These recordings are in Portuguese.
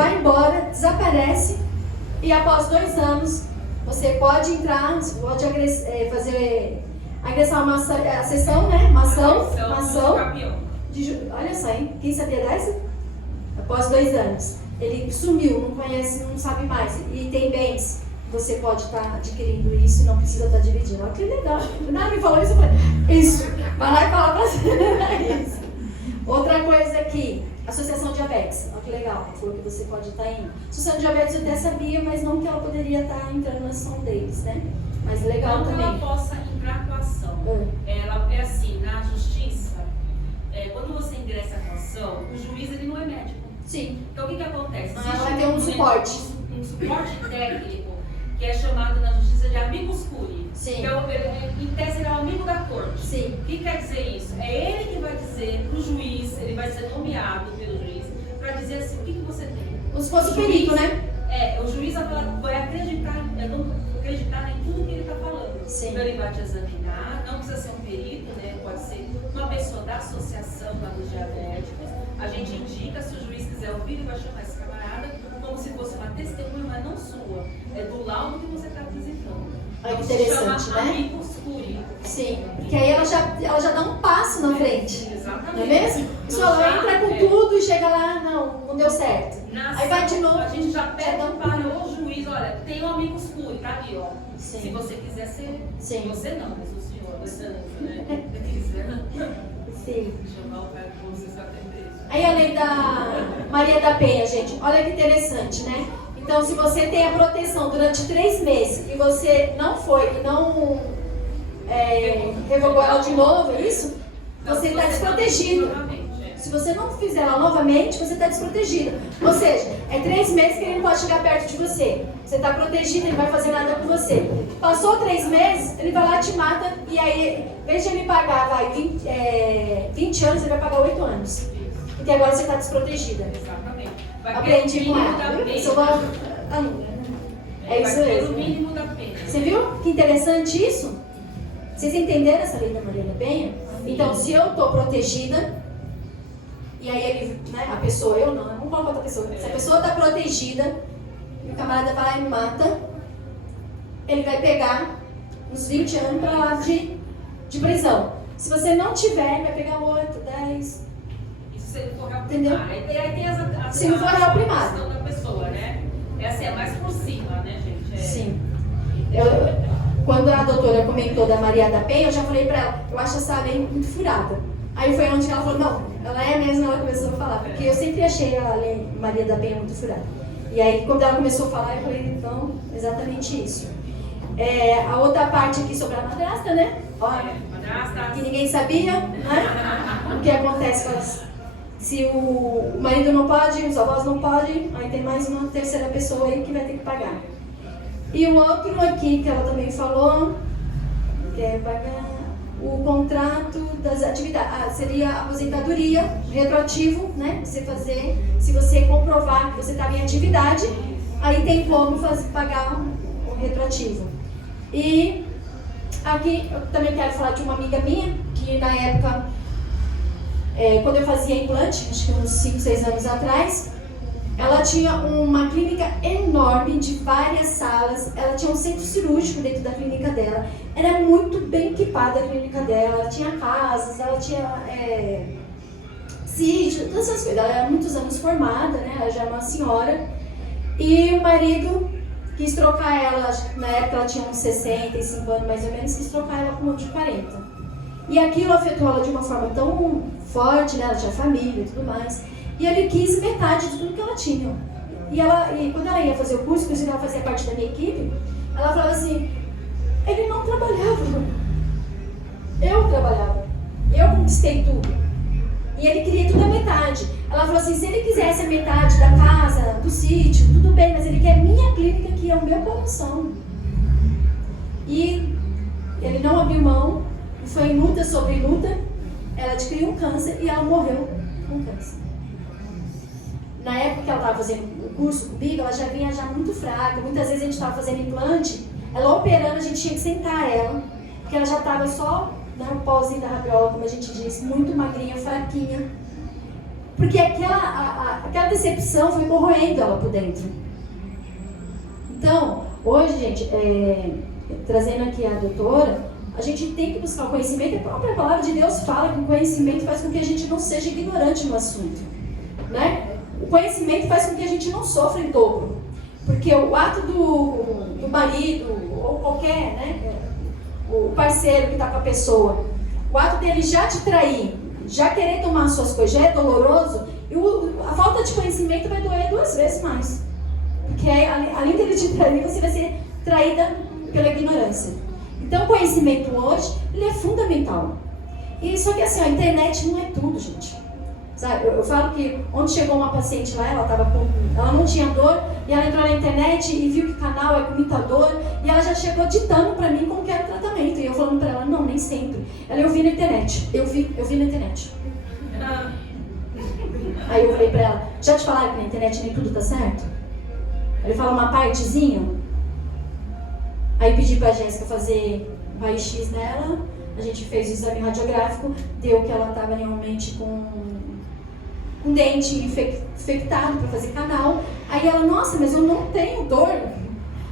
vai embora, desaparece, e após 2 anos, você pode entrar, você pode fazer agressar a sessão, né? Uma ação olha só, hein? Quem sabia dessa? Após 2 anos. Ele sumiu, não conhece, não sabe mais. E tem bens. Você pode estar adquirindo isso e não precisa estar dividindo. Olha que legal. Não, me falou isso, eu falei, isso. Vai lá e fala pra você. Isso. Outra coisa aqui, associação diabetes. Olha que legal, falou que você pode estar indo. Associação diabetes eu até sabia, mas não que ela poderia estar entrando na ação deles, né? Mas legal não também. Não que ela possa entrar com a ação. Ela é assim, na justiça, quando você ingressa com a ação, o juiz ele não é médico. Sim. Então o que acontece? Ela vai ter um suporte. Um suporte técnico, que é chamado na justiça de amicus curiae. Sim. Então, em tese, ele é o amigo da corte. Sim. O que quer dizer isso? É ele que vai dizer para o juiz, ele vai ser nomeado pelo juiz, para dizer assim, o que você tem. Como se fosse o perito, né? O juiz vai acreditar em tudo que ele está falando. Sim. Então ele vai te examinar, não precisa ser um perito, né? Pode ser uma pessoa da associação lá dos diabéticos. A gente indica, se o juiz quiser ouvir, ele vai chamar esse camarada como se fosse uma testemunha, mas não sua. É do laudo que você está apresentando. Olha que interessante, se chama né? amicus curiae. Sim, porque aí ela já dá um passo na frente. Exatamente. Não é mesmo? Só ela entra com tudo e chega lá, não deu certo. Aí vai de novo. A gente já pede dá um para o juiz, olha, tem um amicus curiae, tá ali, ó. Sim. Se você quiser ser. Sim. Você não, mas o senhor, você né? Sim. Chamar o cara como você sabe isso. Aí a lei da Maria da Penha, gente, olha que interessante, né? Então, se você tem a proteção durante 3 meses e você não foi e não revogou ela de novo, é isso? Você está desprotegido. Se você não fizer ela novamente, você está desprotegido. Ou seja, é 3 meses que ele não pode chegar perto de você. Você está protegido, ele não vai fazer nada com você. Passou 3 meses, ele vai lá e te mata. E aí, em vez de ele pagar 20 anos, ele vai pagar 8 anos. Porque agora você está desprotegida. Exatamente. Aprendi com ela. É isso mesmo. O mínimo da pena. Você viu que interessante isso? Vocês entenderam essa lei da Maria da Penha? Então, se eu estou protegida, e aí ele, né, a pessoa, eu não coloco outra pessoa. Se a pessoa está protegida, e o camarada vai lá e me mata, ele vai pegar uns 20 anos para lá de prisão. Se você não tiver, vai pegar 8, 10. Isso se ele for réu Entendeu? primário. E aí tem as se não for réu primário. questão da pessoa, né? Essa é mais por cima, né, gente? Sim. Quando a doutora comentou da Maria da Penha, eu já falei pra ela, eu acho essa lei muito furada. Aí foi onde ela falou, não, ela é mesmo, ela começou a falar, porque eu sempre achei a lei Maria da Penha muito furada. E aí quando ela começou a falar, eu falei, então, exatamente isso. A outra parte aqui sobre a madrasta, né? Olha, que ninguém sabia, né? O que acontece com se o marido não pode, os avós não podem, aí tem mais uma terceira pessoa aí que vai ter que pagar. E o outro aqui que ela também falou, que é pagar o contrato das atividades. Seria a aposentadoria, retroativo, né? Você fazer, se você comprovar que você estava em atividade, aí tem como pagar o retroativo. E aqui eu também quero falar de uma amiga minha, que na época, quando eu fazia implante, acho que uns 5, 6 anos atrás, ela tinha uma clínica enorme, de várias salas, ela tinha um centro cirúrgico dentro da clínica dela, era muito bem equipada a clínica dela, ela tinha casas, ela tinha sítio, todas essas coisas. Ela era há muitos anos formada, né? Ela já era uma senhora, e o marido quis trocar ela, na época ela tinha uns 65 anos mais ou menos, quis trocar ela com um de 40. E aquilo afetou ela de uma forma tão forte, né? Ela tinha família e tudo mais. E ele quis metade de tudo que ela tinha. E quando ela ia fazer o curso, inclusive ela fazia parte da minha equipe, ela falava assim, ele não trabalhava. Eu trabalhava. Eu conquistei tudo. E ele queria tudo a metade. Ela falou assim, se ele quisesse a metade da casa, do sítio, tudo bem, mas ele quer minha clínica, que é o meu coração. E ele não abriu mão, foi em luta sobre luta, ela adquiriu um câncer e ela morreu com câncer. Na época que ela estava fazendo o curso comigo, ela já vinha muito fraca. Muitas vezes a gente estava fazendo implante, ela operando, a gente tinha que sentar ela, porque ela já estava só, né, o pauzinho da rabiola, como a gente diz, muito magrinha, fraquinha. Porque aquela decepção foi corroendo ela por dentro. Então, hoje, gente, trazendo aqui a doutora, a gente tem que buscar o conhecimento. A própria palavra de Deus fala que o conhecimento faz com que a gente não seja ignorante no assunto, né? O conhecimento faz com que a gente não sofra em dobro. Porque o ato do marido, ou qualquer, né, o parceiro que está com a pessoa, o ato dele já te trair, já querer tomar as suas coisas, já é doloroso, e a falta de conhecimento vai doer 2 vezes mais. Porque além dele te trair, você vai ser traída pela ignorância. Então o conhecimento hoje, ele é fundamental. E só que assim, a internet não é tudo, gente. Sabe? Eu falo que ontem chegou uma paciente lá, ela não tinha dor, e ela entrou na internet e viu que o canal é com muita dor, e ela já chegou ditando pra mim como que era o tratamento. E eu falando pra ela, não, nem sempre. Eu vi na internet. Eu vi na internet. Aí eu falei pra ela, já te falaram que na internet nem tudo tá certo? Ele fala uma partezinha. Aí pedi pra Jéssica fazer um raio-x nela, a gente fez o exame radiográfico, deu que ela estava realmente com um dente infectado para fazer canal. Aí ela, nossa, mas eu não tenho dor.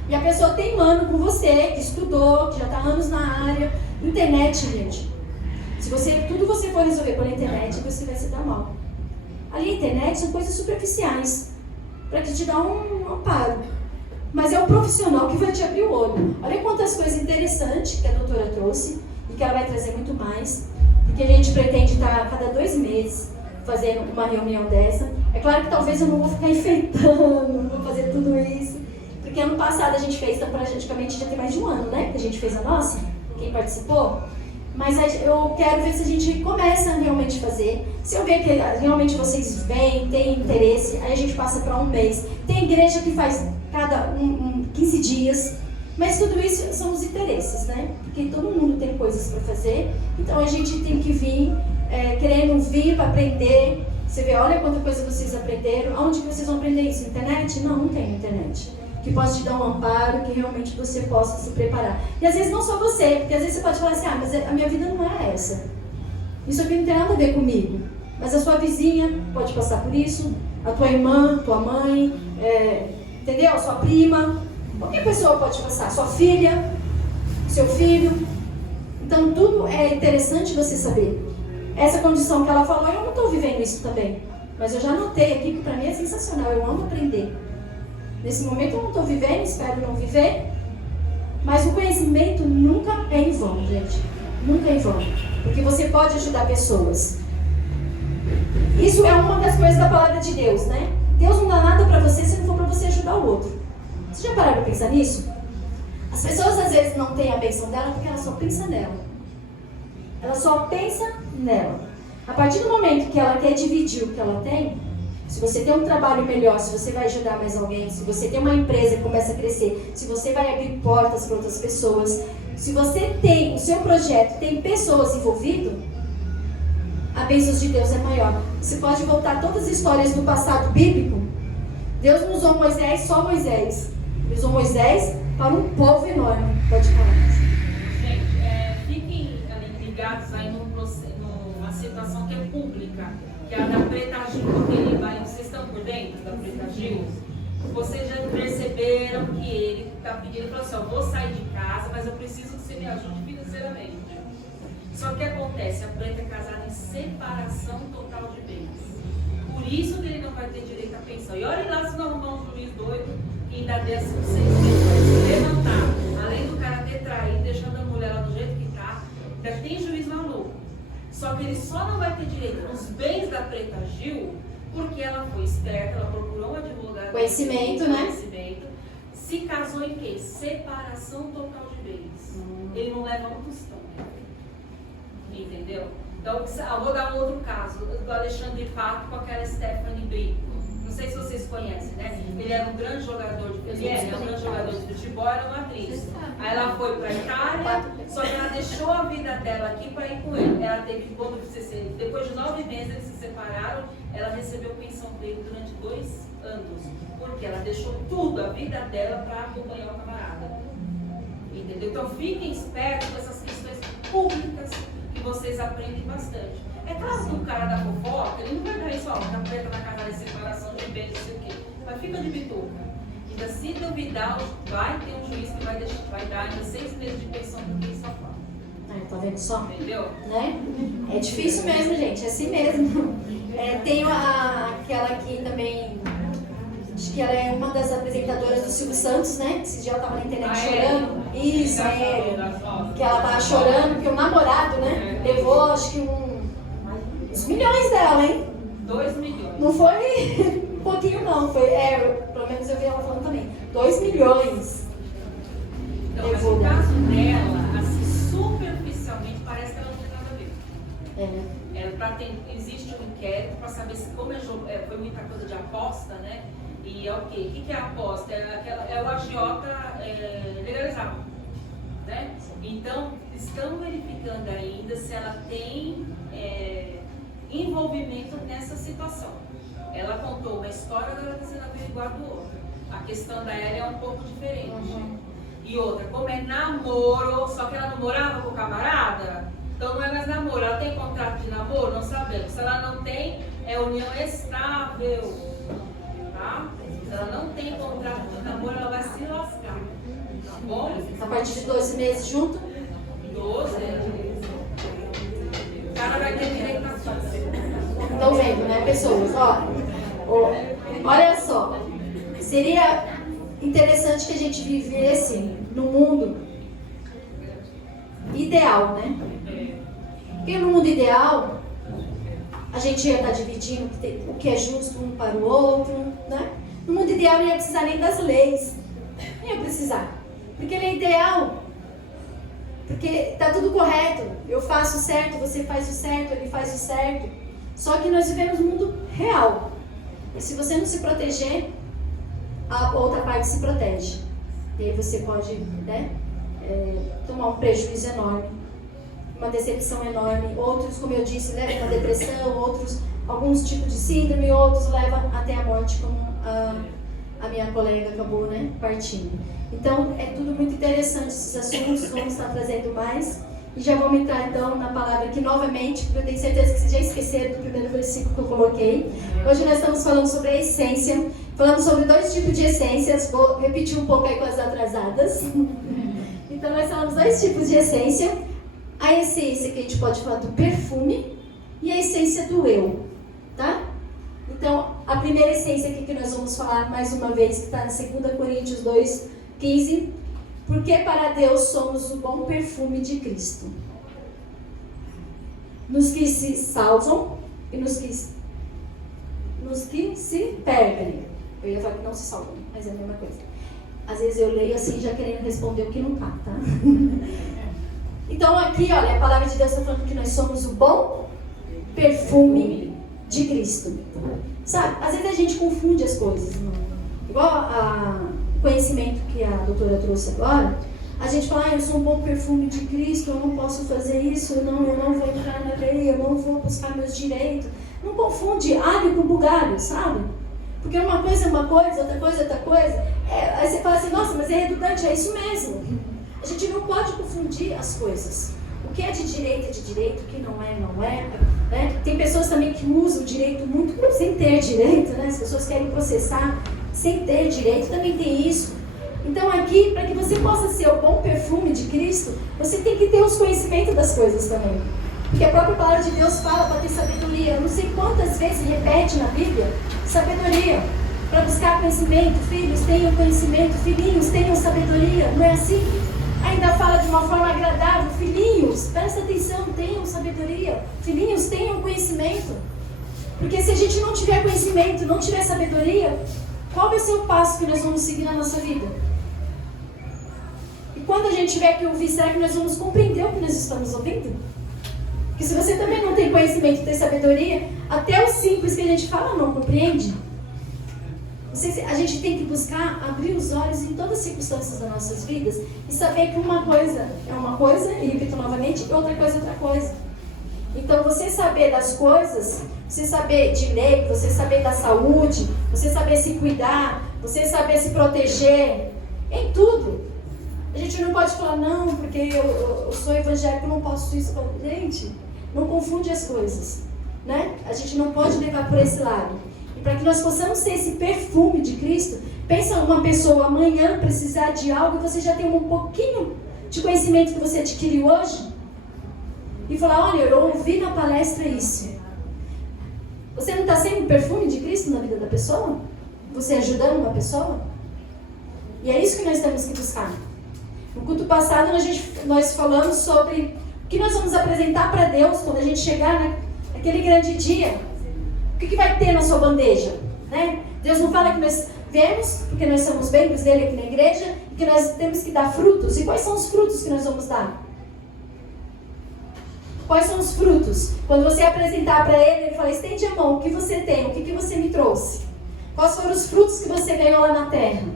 E a pessoa teimando com você, que estudou, que já está há anos na área. Internet, gente. Se tudo você for resolver pela internet, você vai se dar mal. Ali, a internet são coisas superficiais, para te dar um amparo. Mas é o profissional que vai te abrir o olho. Olha quantas coisas interessantes que a doutora trouxe e que ela vai trazer muito mais. Porque a gente pretende estar a cada 2 meses fazendo uma reunião dessa. É claro que talvez eu não vou ficar enfeitando, não vou fazer tudo isso. Porque ano passado a gente fez, então praticamente já tem mais de 1 ano, né? Que a gente fez a nossa, quem participou. Mas eu quero ver se a gente começa a realmente fazer. Se eu ver que realmente vocês vêm, têm interesse, aí a gente passa para 1 mês. Tem igreja que faz cada 15 dias. Mas tudo isso são os interesses, né? Porque todo mundo tem coisas para fazer. Então a gente tem que vir, querendo vir para aprender. Você vê, olha quanta coisa vocês aprenderam. Aonde que vocês vão aprender isso? Internet? Não, não tem internet. Que possa te dar um amparo, que realmente você possa se preparar. E às vezes não só você, porque às vezes você pode falar assim, mas a minha vida não é essa. Isso aqui não tem nada a ver comigo. Mas a sua vizinha pode passar por isso, a tua irmã, tua mãe, entendeu? Sua prima, qualquer pessoa pode passar, sua filha, seu filho. Então tudo é interessante você saber. Essa condição que ela falou, eu não estou vivendo isso também. Mas eu já notei aqui que para mim é sensacional, eu amo aprender. Nesse momento eu não estou vivendo, espero não viver. Mas o conhecimento nunca é em vão, gente. Nunca é em vão. Porque você pode ajudar pessoas. Isso é uma das coisas da palavra de Deus, né? Deus não dá nada para você se não for para você ajudar o outro. Você já pararam para pensar nisso? As pessoas às vezes não têm a bênção dela porque ela só pensa nela. Ela só pensa nela. A partir do momento que ela quer dividir o que ela tem, se você tem um trabalho melhor, se você vai ajudar mais alguém, se você tem uma empresa que começa a crescer, se você vai abrir portas para outras pessoas, se você tem, o seu projeto tem pessoas envolvidas, a bênção de Deus é maior. Você pode voltar todas as histórias do passado bíblico. Deus não usou Moisés, só Moisés. Ele usou Moisés para um povo enorme. Pode falar. Gente, fiquem ligados aí numa situação que é pública, que é a da Preta Gil, ele vai. Vocês estão por dentro da Preta Gil? Vocês já perceberam que ele está pedindo, ele falou assim, eu vou sair de casa, mas eu preciso que você me ajude financeiramente. Só que acontece, a Preta é casada em separação total de bens. Por isso que ele não vai ter direito à pensão. E olha lá se não arrumar um juiz doido que ainda der 6 meses para se levantar. Além do cara ter traído, deixando a mulher lá do jeito que está, ainda tem juiz maluco. Só que ele só não vai ter direito aos bens da Preta Gil porque ela foi esperta, ela procurou um advogado. Conhecimento, né? Conhecimento. Se casou em quê? Separação total de bens. Ele não leva um tostão. Entendeu? Então, eu vou dar um outro caso do Alexandre Pato com aquela Stephanie Brito. Não sei se vocês conhecem, né? Ele era um grande jogador de futebol, era uma atriz. Aí ela foi para a Itália, só que ela deixou a vida dela aqui para ir com ele. Ela teve, depois de 9 meses eles se separaram, ela recebeu pensão dele durante 2 anos. Porque ela deixou tudo, a vida dela, para acompanhar o camarada. Entendeu? Então fiquem espertos com essas questões públicas que vocês aprendem bastante. É claro que o cara da fofoca, ele não vai dar isso, ó, na preta na casa de separação de bem, não sei o quê. Mas fica de bituca. Ainda se duvidar, vai ter um juiz que vai dar ainda 6 meses de pensão por quem só fala. Tá vendo só? Entendeu? Né? É difícil mesmo, gente, é assim mesmo. Tem aquela aqui também, acho que ela é uma das apresentadoras do Silvio Santos, né? Esse dia ela tava na internet chorando. Isso, que ela tava chorando, porque o namorado, né? Levou, acho que uns milhões dela, hein? 2 milhões. Não foi um pouquinho, não. Foi, pelo menos eu vi ela falando também. 2 milhões. Então, mas no caso dela, assim, superficialmente, parece que ela não tem nada a ver. Existe um inquérito para saber se, como foi muita coisa de aposta, né? E é o quê? O que é a aposta? É o agiota legalizado, né? Então, estão verificando ainda se ela tem envolvimento nessa situação. Ela contou uma história dela sendo averiguada do outro. A questão da ela é um pouco diferente. E outra, como é namoro, só que ela namorava com o camarada, então não é mais namoro. Ela tem contrato de namoro? Não sabemos. Se ela não tem, é união estável. Tá? Se ela não tem contrato de namoro, ela vai se lascar. Tá bom? A partir de 12 meses junto? 12 o cara vai ter direito a tudo. Estão vendo, né, pessoas? Olha só. Seria interessante que a gente vivesse no mundo ideal, né? Porque no mundo ideal, a gente ia estar dividindo o que é justo um para o outro, né? No mundo ideal não ia precisar nem das leis. Não ia precisar. Porque ele é ideal. Porque está tudo correto. Eu faço o certo, você faz o certo, ele faz o certo. Só que nós vivemos no mundo real. E se você não se proteger, a outra parte se protege. E aí você pode, né, tomar um prejuízo enorme, uma decepção enorme. Outros, como eu disse, levam a uma depressão, outros, alguns tipos de síndrome, outros levam até a morte, como a minha colega acabou, né, partindo. Então, é tudo muito interessante esses assuntos, vamos estar trazendo mais. E já vamos entrar então na palavra aqui novamente, porque eu tenho certeza que vocês já esqueceram do primeiro versículo que eu coloquei. Hoje nós estamos falando sobre a essência, falando sobre 2 tipos de essências, vou repetir um pouco aí com as atrasadas. Então nós falamos 2 tipos de essência, a essência que a gente pode falar do perfume e a essência do eu, tá? Então a primeira essência aqui que nós vamos falar mais uma vez, que está em 2 Coríntios 2:15, porque para Deus somos o bom perfume de Cristo, nos que se salvam e nos que se perdem. Eu ia falar que não se salvam, mas é a mesma coisa. Às vezes eu leio assim já querendo responder o que não tá, tá? Então aqui, olha, a palavra de Deus está falando que nós somos o bom perfume de Cristo. Sabe, às vezes a gente confunde as coisas, não? Igual o conhecimento que a doutora trouxe agora, a gente fala, eu sou um bom perfume de Cristo, eu não posso fazer isso, eu não vou entrar na lei, eu não vou buscar meus direitos. Não confunde alho com bugalho, sabe? Porque uma coisa é uma coisa, outra coisa é outra coisa. Aí você fala assim, nossa, mas é redundante, é isso mesmo. A gente não pode confundir as coisas. O que é de direito, o que não é, né? Tem pessoas também que usam o direito muito sem ter direito, né? As pessoas querem processar sem ter direito, também tem isso. Então aqui, para que você possa ser o bom perfume de Cristo, você tem que ter os conhecimentos das coisas também. Porque a própria palavra de Deus fala para ter sabedoria. Eu não sei quantas vezes repete na Bíblia, sabedoria. Para buscar conhecimento, filhos tenham conhecimento, filhinhos tenham sabedoria. Não é assim? Ainda fala de uma forma agradável, filhinhos, presta atenção, tenham sabedoria. Filhinhos tenham conhecimento. Porque se a gente não tiver conhecimento, não tiver sabedoria, qual vai ser o passo que nós vamos seguir na nossa vida? E quando a gente tiver que ouvir, será que nós vamos compreender o que nós estamos ouvindo? Porque se você também não tem conhecimento, tem sabedoria, até o simples que a gente fala não compreende. A gente tem que buscar abrir os olhos em todas as circunstâncias das nossas vidas e saber que uma coisa é uma coisa, e repito novamente, e outra coisa é outra coisa. Então você saber das coisas, você saber de lei, você saber da saúde, você saber se cuidar, você saber se proteger, em tudo. A gente não pode falar, não, porque eu sou evangélico, eu não posso isso. Gente, Não confunde as coisas, né? A gente não pode levar por esse lado. E para que nós possamos ser esse perfume de Cristo, pensa uma pessoa amanhã precisar de algo e você já tem um pouquinho de conhecimento que você adquiriu hoje e falar, olha, eu ouvi na palestra isso. Você não está sendo o perfume de Cristo na vida da pessoa? Você ajudando uma pessoa? E é isso que nós temos que buscar. No culto passado nós falamos sobre o que nós vamos apresentar para Deus quando a gente chegar naquele grande dia. O que vai ter na sua bandeja? Né? Deus não fala que nós vemos, porque nós somos membros dele aqui na igreja, e que nós temos que dar frutos. E quais são os frutos que nós vamos dar? Quais são os frutos? Quando você apresentar para ele fala, estende a mão, o que você tem? O que você me trouxe? Quais foram os frutos que você ganhou lá na terra?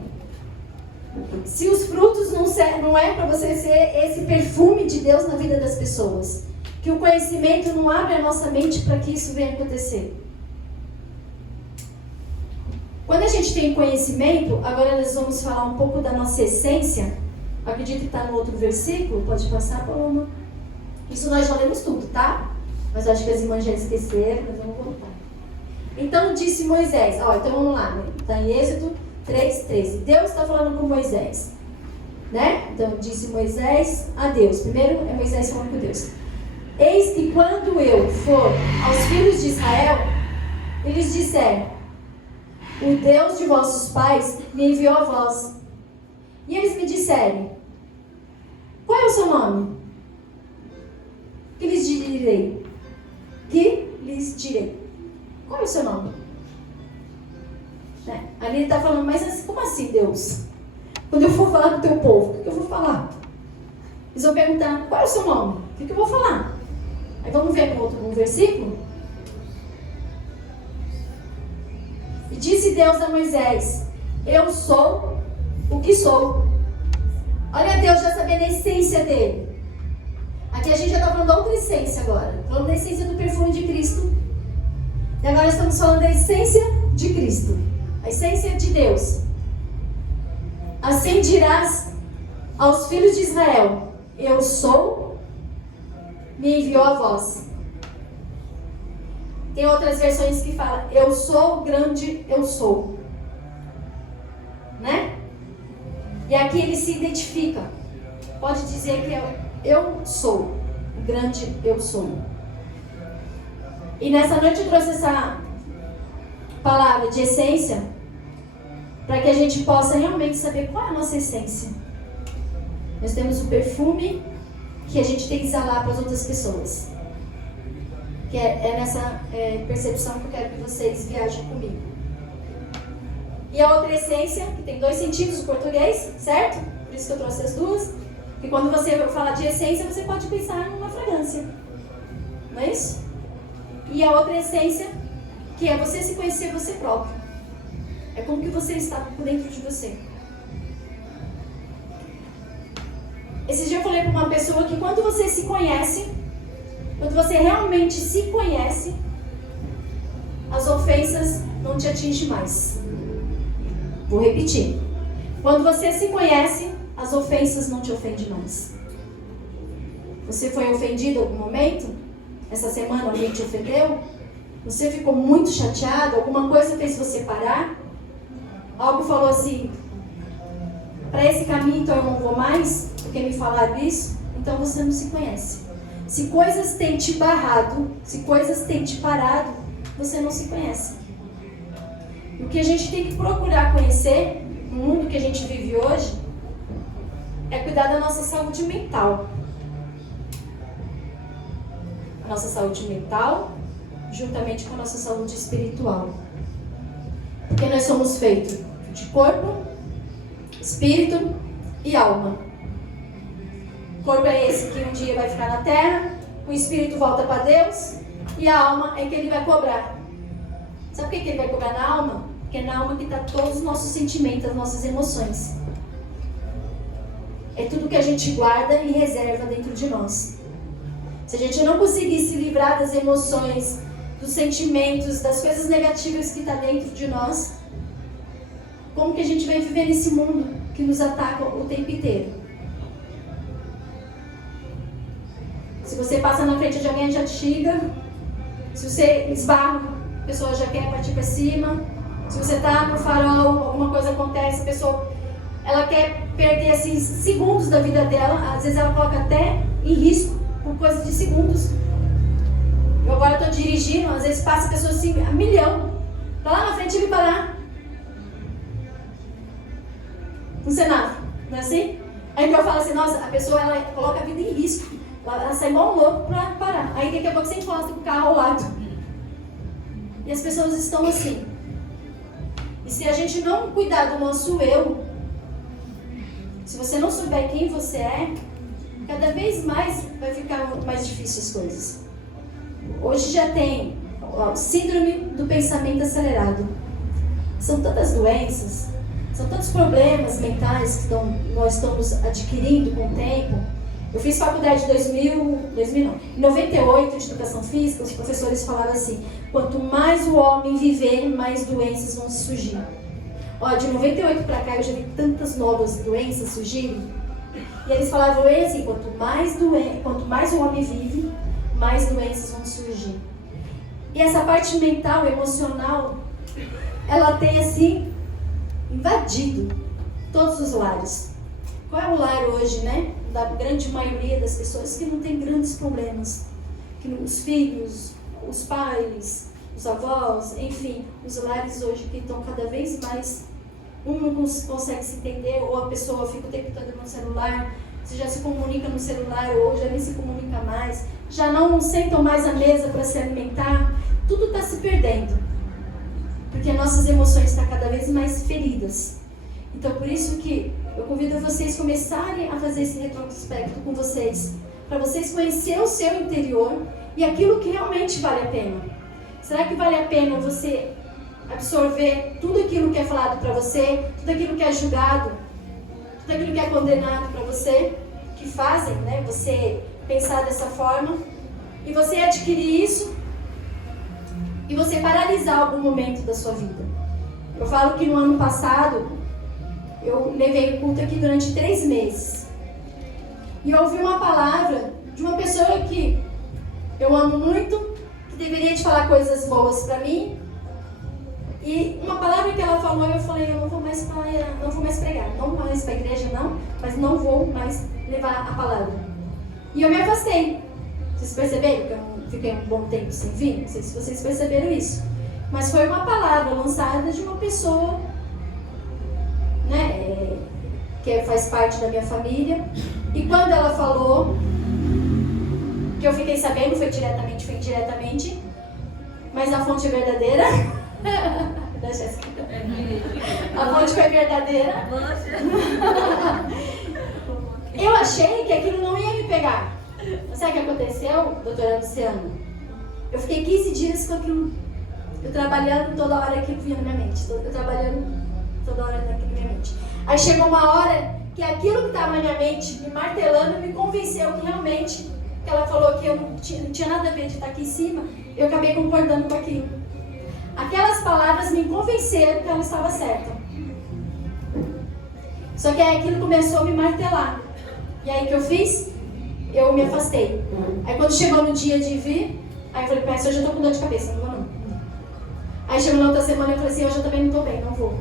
Se os frutos não é para você ser esse perfume de Deus na vida das pessoas, que o conhecimento não abre a nossa mente para que isso venha acontecer. Quando a gente tem conhecimento, agora nós vamos falar um pouco da nossa essência. Acredito que está no outro versículo, pode passar, Paloma. Isso nós já lemos tudo, tá? Mas acho que as irmãs já esqueceram, nós vamos voltar. Então disse Moisés, então vamos lá, está em Êxodo 3:13. Deus está falando com Moisés, né? Então disse Moisés a Deus. Primeiro é Moisés falando com Deus. Eis que quando eu for aos filhos de Israel, eles disseram, o Deus de vossos pais me enviou a vós. E eles me disseram, qual é o seu nome? Que lhes direi? Qual é o seu nome? Né? Ali ele está falando, mas como assim, Deus? Quando eu for falar do teu povo, o que eu vou falar? Eles vão perguntar, qual é o seu nome? O que eu vou falar? Aí vamos ver um versículo. E disse Deus a Moisés, eu sou o que sou. Olha Deus já sabendo a essência dele. Aqui a gente já está falando da outra essência agora. Falando da essência do perfume de Cristo. E agora estamos falando da essência de Cristo. A essência de Deus. Assim dirás aos filhos de Israel, eu sou, me enviou a vós. Tem outras versões que falam, eu sou grande, eu sou. Né? E aqui ele se identifica. Pode dizer que eu sou, o grande eu sou. E nessa noite eu trouxe essa palavra de essência para que a gente possa realmente saber qual é a nossa essência. Nós temos o perfume que a gente tem que exalar para as outras pessoas. Que é nessa percepção que eu quero que vocês viajem comigo. E a outra essência, que tem 2 sentidos no português, certo? Por isso que eu trouxe as duas. E quando você fala de essência, você pode pensar numa fragrância. Não é isso? E a outra essência, que é você se conhecer você próprio. É como que você está por dentro de você. Esse dia eu falei para uma pessoa que quando você se conhece, quando você realmente se conhece, as ofensas não te atingem mais. Vou repetir. Quando você se conhece, as ofensas não te ofendem mais. Você foi ofendido em algum momento? Essa semana alguém te ofendeu? Você ficou muito chateado? Alguma coisa fez você parar? Algo falou assim, para esse caminho então eu não vou mais, porque me falaram isso? Então você não se conhece. Se coisas têm te barrado, se coisas têm te parado, você não se conhece. O que a gente tem que procurar conhecer, no mundo que a gente vive hoje, é cuidar da nossa saúde mental. A nossa saúde mental, juntamente com a nossa saúde espiritual. Porque nós somos feitos de corpo, espírito e alma. O corpo é esse que um dia vai ficar na terra, o espírito volta para Deus e a alma é que ele vai cobrar. Sabe por que ele vai cobrar na alma? Porque é na alma que está todos os nossos sentimentos, as nossas emoções. É tudo que a gente guarda e reserva dentro de nós. Se a gente não conseguir se livrar das emoções, dos sentimentos, das coisas negativas que está dentro de nós, como que a gente vai viver nesse mundo que nos ataca o tempo inteiro? Se Se você passa na frente de alguém, já te xinga. Se você esbarra, a pessoa já quer partir para cima. Se você está no farol, alguma coisa acontece, a pessoa ela quer perder assim, segundos da vida dela. Às vezes ela coloca até em risco por coisa de segundos. Eu agora estou dirigindo, às vezes passa a pessoa assim, a milhão. Tá lá na frente ele parar. No semáforo, não é assim? Aí eu falo assim, nossa, a pessoa ela coloca a vida em risco. Ela sai igual um louco para parar. Aí daqui a pouco você encosta com o carro ao lado. E as pessoas estão assim. E se a gente não cuidar do nosso eu, se você não souber quem você é, cada vez mais vai ficar mais difícil as coisas. Hoje já tem o síndrome do pensamento acelerado. São tantas doenças, são tantos problemas mentais que nós estamos adquirindo com o tempo. Eu fiz faculdade em 98 de educação física. Os professores falaram assim: quanto mais o homem viver, mais doenças vão surgir. Ó, de 98 para cá eu já vi tantas novas doenças surgirem. E eles falavam assim: quanto mais o homem vive, mais doenças vão surgir. E essa parte mental, emocional, ela tem assim invadido todos os lares. Qual é o lar hoje, né? Da grande maioria das pessoas que não tem grandes problemas. Que os filhos, os pais, os avós, enfim, os lares hoje que estão cada vez mais, um não consegue se entender, ou a pessoa fica o tempo todo no celular, você já se comunica no celular, ou já nem se comunica mais, já não sentam mais à mesa para se alimentar, tudo está se perdendo. Porque nossas emoções estão cada vez mais feridas. Então, por isso que eu convido vocês a começarem a fazer esse retrospecto com vocês, para vocês conhecerem o seu interior e aquilo que realmente vale a pena. Será que vale a pena você absorver tudo aquilo que é falado para você, tudo aquilo que é julgado, tudo aquilo que é condenado para você, que fazem, né, você pensar dessa forma, e você adquirir isso e você paralisar algum momento da sua vida? Eu falo que no ano passado eu levei o culto aqui durante 3 meses. E eu ouvi uma palavra de uma pessoa que eu amo muito, que deveria de falar coisas boas para mim. E uma palavra que ela falou, eu falei: eu não vou mais pregar, não vou mais para a igreja não, mas não vou mais levar a palavra. E eu me afastei. Vocês perceberam que eu não fiquei um bom tempo sem vir? Não sei se vocês perceberam isso. Mas foi uma palavra lançada de uma pessoa, né, que faz parte da minha família. E quando ela falou, que eu fiquei sabendo, foi indiretamente, mas a fonte é verdadeira. Da Jéssica. A fonte foi verdadeira. Eu achei que aquilo não ia me pegar. Sabe o que aconteceu, doutora Luciana? Eu fiquei 15 dias com aquilo, eu trabalhando toda hora aquilo vinha na minha mente. Eu trabalhando toda hora naquilo na minha mente. Aí chegou uma hora que aquilo que estava na minha mente, me martelando, me convenceu que realmente, que ela falou que eu não tinha nada a ver de estar aqui em cima, eu acabei concordando com aquilo. Aquelas palavras me convenceram que ela estava certa. Só que aí aquilo começou a me martelar. E aí o que eu fiz? Eu me afastei. Aí quando chegou no dia de vir, aí eu falei: mas hoje eu estou com dor de cabeça, não vou não. Aí chegou na outra semana, eu falei assim: hoje eu também não estou bem, não vou.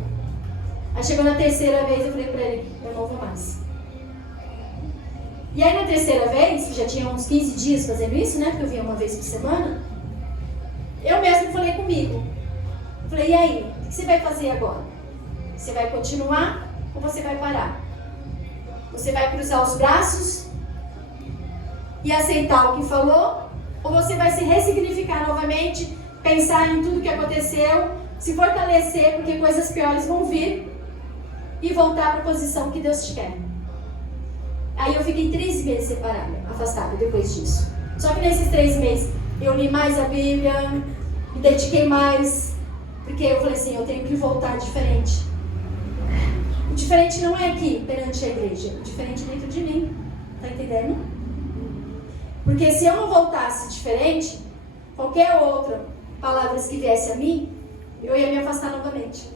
Aí chegou na terceira vez, eu falei para ele: eu não vou mais. E aí na terceira vez, que já tinha uns 15 dias fazendo isso, né, porque eu vinha uma vez por semana, eu mesmo falei comigo. Falei: e aí, o que você vai fazer agora? Você vai continuar ou você vai parar? Você vai cruzar os braços e aceitar o que falou? Ou você vai se ressignificar novamente, pensar em tudo que aconteceu, se fortalecer, porque coisas piores vão vir, e voltar para a posição que Deus te quer? Aí eu fiquei 3 meses separada, afastada depois disso. Só que nesses 3 meses eu li mais a Bíblia, me dediquei mais, porque eu falei assim: eu tenho que voltar diferente. O diferente não é aqui, perante a igreja, o diferente dentro de mim. Tá entendendo? Porque se eu não voltasse diferente, qualquer outra palavra que viesse a mim, eu ia me afastar novamente.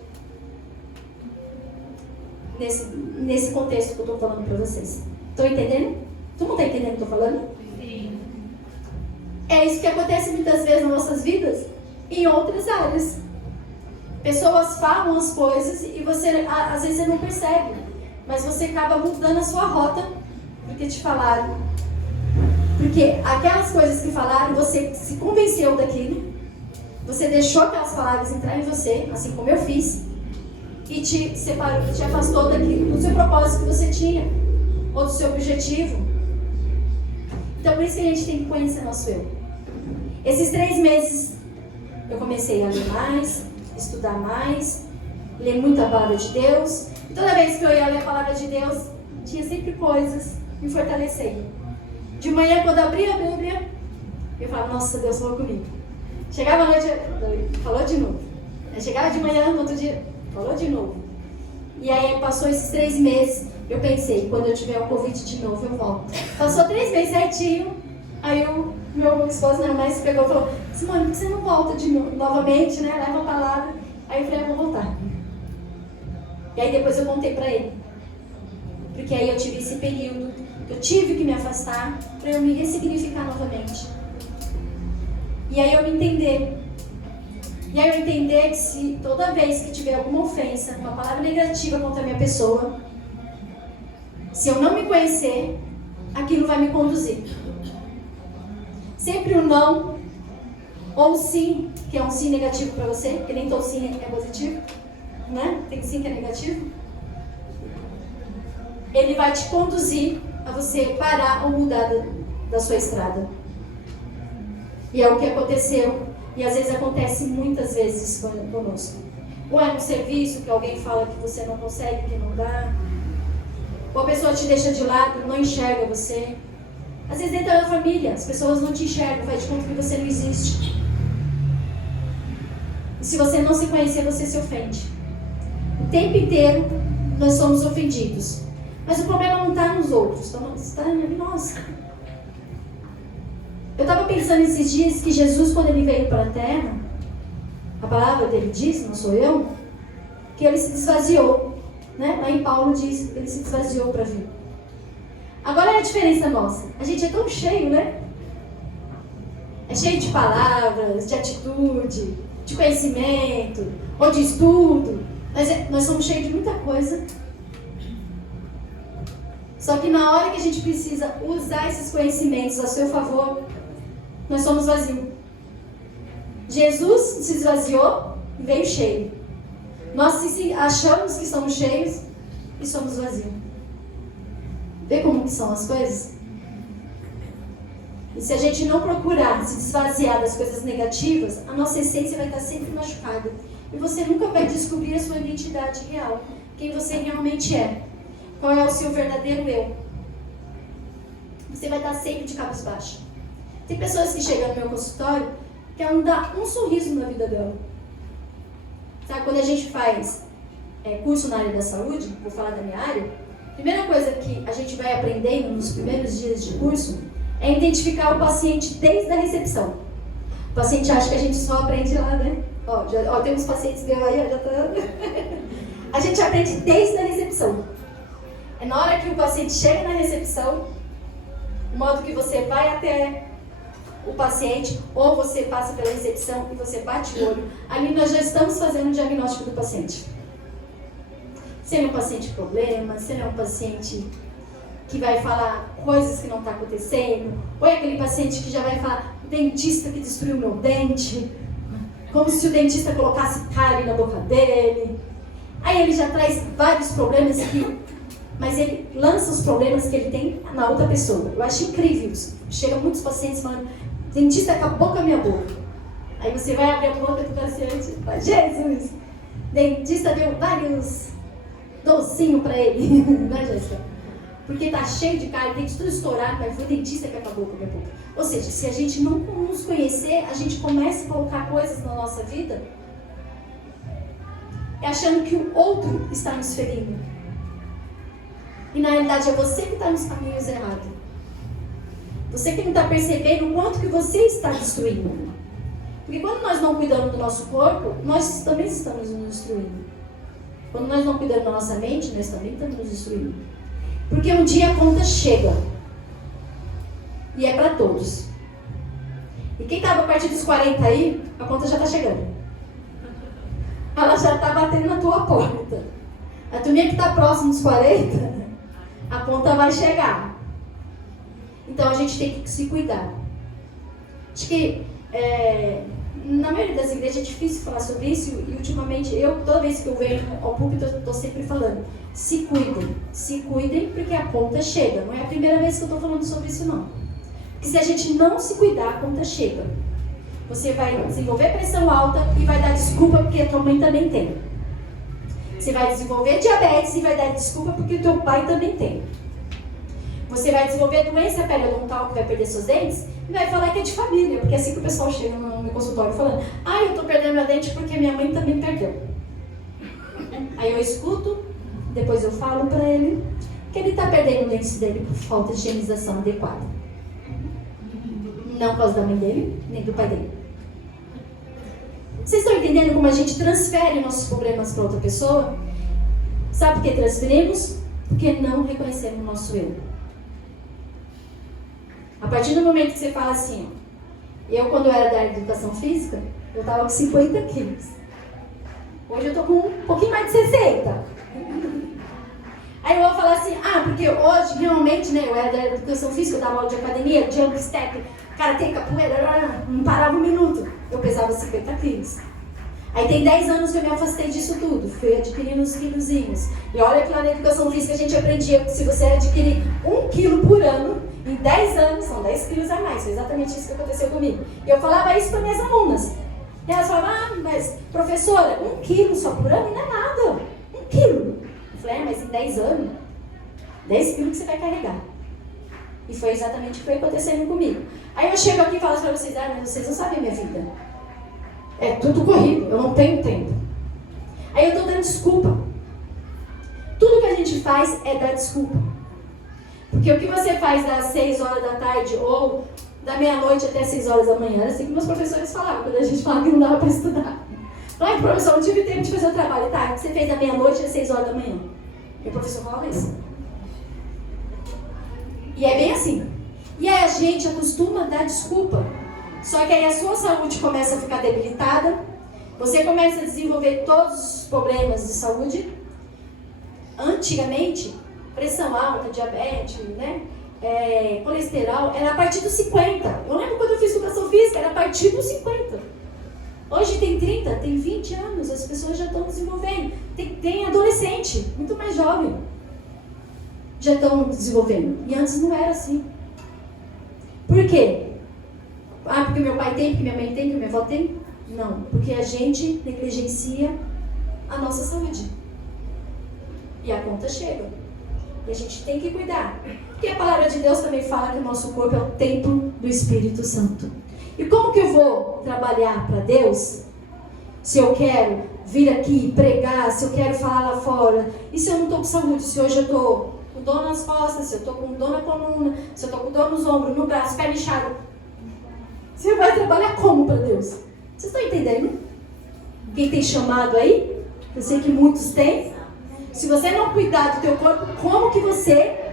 Nesse contexto que eu estou falando para vocês. Estão entendendo? Tu não está entendendo o que eu estou falando? Sim. É isso que acontece muitas vezes nas nossas vidas, em outras áreas. Pessoas falam as coisas e você, às vezes, você não percebe, mas você acaba mudando a sua rota porque te falaram. Porque aquelas coisas que falaram, você se convenceu daquilo, você deixou aquelas palavras entrar em você, assim como eu fiz, e te separou, te afastou do seu propósito que você tinha, ou do seu objetivo. Então, por isso que a gente tem que conhecer nosso eu. Esses 3 meses, eu comecei a ler mais, estudar mais, ler muito a palavra de Deus. E toda vez que eu ia ler a palavra de Deus, tinha sempre coisas me fortalecendo. De manhã, quando eu abria a Bíblia, eu falava, nossa, Deus falou comigo. Chegava à noite, falou de novo. Aí chegava de manhã, no outro dia, falou de novo. E aí passou esses 3 meses, eu pensei, quando eu tiver o Covid de novo, eu volto. Passou 3 meses certinho, aí o meu esposo não mais pegou e falou, Simone, por que você não volta de novo, novamente, né? Leva a palavra. Aí eu falei, vou voltar. E aí depois eu contei pra ele. Porque aí eu tive esse período, eu tive que me afastar para eu me ressignificar novamente. E aí eu me entender. E aí eu entender que se toda vez que tiver alguma ofensa, uma palavra negativa contra a minha pessoa, se eu não me conhecer, aquilo vai me conduzir. Sempre o não, ou o sim, que é um sim negativo para você, porque nem todo sim é positivo, né? Tem sim que é negativo. Ele vai te conduzir a você parar ou mudar da sua estrada. E é o que aconteceu. E às vezes acontece muitas vezes conosco. Ou é no serviço que alguém fala que você não consegue, que não dá. Ou a pessoa te deixa de lado, não enxerga você. Às vezes dentro da família, as pessoas não te enxergam, faz de conta que você não existe. E se você não se conhecer, você se ofende. O tempo inteiro nós somos ofendidos. Mas o problema não está nos outros, está em nós. Eu estava pensando esses dias que Jesus, quando ele veio para a terra, a palavra dele diz, não sou eu, que ele se esvaziou. Né? Lá em Paulo diz que ele se esvaziou para vir. Agora é a diferença nossa. A gente é tão cheio, né? É cheio de palavras, de atitude, de conhecimento, ou de estudo. Nós somos cheios de muita coisa. Só que na hora que a gente precisa usar esses conhecimentos a seu favor, nós somos vazios. Jesus se esvaziou e veio cheio. Nós achamos que somos cheios e somos vazios. Vê como que são as coisas? E se a gente não procurar se esvaziar das coisas negativas, a nossa essência vai estar sempre machucada. E você nunca vai descobrir a sua identidade real. Quem você realmente é. Qual é o seu verdadeiro eu? Você vai estar sempre de cabisbaixo. Tem pessoas que chegam no meu consultório que querem dar um sorriso na vida dela. Sabe, quando a gente faz curso na área da saúde, vou falar da minha área, a primeira coisa que a gente vai aprendendo nos primeiros dias de curso é identificar o paciente desde a recepção. O paciente acha que a gente só aprende lá, né? Ó, tem uns pacientes meus aí, já tá... A gente aprende desde a recepção. É na hora que o paciente chega na recepção, o modo que você vai até o paciente, ou você passa pela recepção e você bate o olho, ali nós já estamos fazendo um diagnóstico do paciente. Se ele é um paciente problema, se ele é um paciente que vai falar coisas que não estão acontecendo, ou é aquele paciente que já vai falar, dentista que destruiu meu dente, como se o dentista colocasse cárie na boca dele. Aí ele já traz vários problemas mas ele lança os problemas que ele tem na outra pessoa. Eu acho incrível isso. Chega muitos pacientes falando, dentista acabou com a minha boca. Aí você vai abrir a boca do paciente e fala, Jesus, dentista deu vários docinhos pra ele. Né, Jéssica? Porque tá cheio de cárie, dente tudo estourado, mas foi o dentista que acabou com a minha boca. Ou seja, se a gente não nos conhecer, a gente começa a colocar coisas na nossa vida achando que o outro está nos ferindo. E na realidade é você que está nos caminhos errados. Você que não está percebendo o quanto que você está destruindo. Porque quando nós não cuidamos do nosso corpo, nós também estamos nos destruindo. Quando nós não cuidamos da nossa mente, nós também estamos nos destruindo. Porque um dia a conta chega. E é para todos. E quem estava a partir dos 40 aí, a conta já está chegando. Ela já está batendo na tua porta. A turminha que está próximo dos 40, a conta vai chegar. Então a gente tem que se cuidar. Acho que na maioria das igrejas é difícil falar sobre isso, e ultimamente, toda vez que eu venho ao púlpito, eu estou sempre falando, se cuidem porque a conta chega. Não é a primeira vez que eu estou falando sobre isso, não. Porque se a gente não se cuidar, a conta chega. Você vai desenvolver pressão alta e vai dar desculpa porque a tua mãe também tem. Você vai desenvolver diabetes e vai dar desculpa porque o teu pai também tem. Você vai desenvolver doença periodontal, que vai perder seus dentes, e vai falar que é de família, porque é assim que o pessoal chega no consultório falando, eu tô perdendo meu dente porque minha mãe também perdeu. Aí eu escuto, depois eu falo pra ele que ele tá perdendo o dente dele por falta de higienização adequada. Não por causa da mãe dele, nem do pai dele. Vocês estão entendendo como a gente transfere nossos problemas para outra pessoa? Sabe por que transferimos? Porque não reconhecemos o nosso eu. A partir do momento que você fala assim, eu quando eu era da educação física, eu estava com 50 quilos. Hoje eu estou com um pouquinho mais de 60. Aí eu vou falar assim, porque hoje realmente, eu era da educação física, eu dava aula de academia, jump, step, karatê, capoeira, não parava um minuto. Eu pesava 50 quilos. Aí tem 10 anos que eu me afastei disso tudo, fui adquirindo uns quilozinhos. E olha que lá na educação física a gente aprendia que se você adquirir 1 quilo por ano, em 10 anos, são 10 quilos a mais. Foi exatamente isso que aconteceu comigo. E eu falava isso para minhas alunas. E elas falavam, mas professora, 1 quilo só por ano não é nada. 1 quilo. Eu falei, mas em 10 anos, 10 quilos que você vai carregar. E foi exatamente o que foi acontecendo comigo. Aí eu chego aqui e falo para vocês, mas vocês não sabem a minha vida. É tudo corrido, eu não tenho tempo. Aí eu estou dando desculpa. Tudo que a gente faz é dar desculpa. Porque o que você faz das 6 horas da tarde ou da meia-noite até 6 horas da manhã, era assim que meus professores falavam, quando a gente falava que não dava para estudar. Professor, não tive tempo de fazer o trabalho. Tá, você fez da meia-noite às 6 horas da manhã. E o professor falava isso. E é bem assim. E aí a gente acostuma a dar desculpa. Só que aí a sua saúde começa a ficar debilitada, você começa a desenvolver todos os problemas de saúde. Antigamente, pressão alta, diabetes, colesterol, era a partir dos 50. Eu lembro quando eu fiz educação física, era a partir dos 50. Hoje tem 30, tem 20 anos, as pessoas já estão desenvolvendo. Tem adolescente, muito mais jovem, já estão desenvolvendo. E antes não era assim. Por quê? Porque meu pai tem, porque minha mãe tem, porque minha avó tem? Não, porque a gente negligencia a nossa saúde. E a conta chega. E a gente tem que cuidar. Porque a palavra de Deus também fala que o nosso corpo é o templo do Espírito Santo. E como que eu vou trabalhar para Deus? Se eu quero vir aqui pregar, se eu quero falar lá fora, e se eu não estou com saúde, se hoje eu estou com dor nas costas, se eu estou com dor na coluna, se eu estou com dor nos ombros, no braço, pé inchado, você vai trabalhar como para Deus? Vocês estão entendendo? Quem tem chamado aí? Eu sei que muitos têm. Se você não cuidar do teu corpo, como que você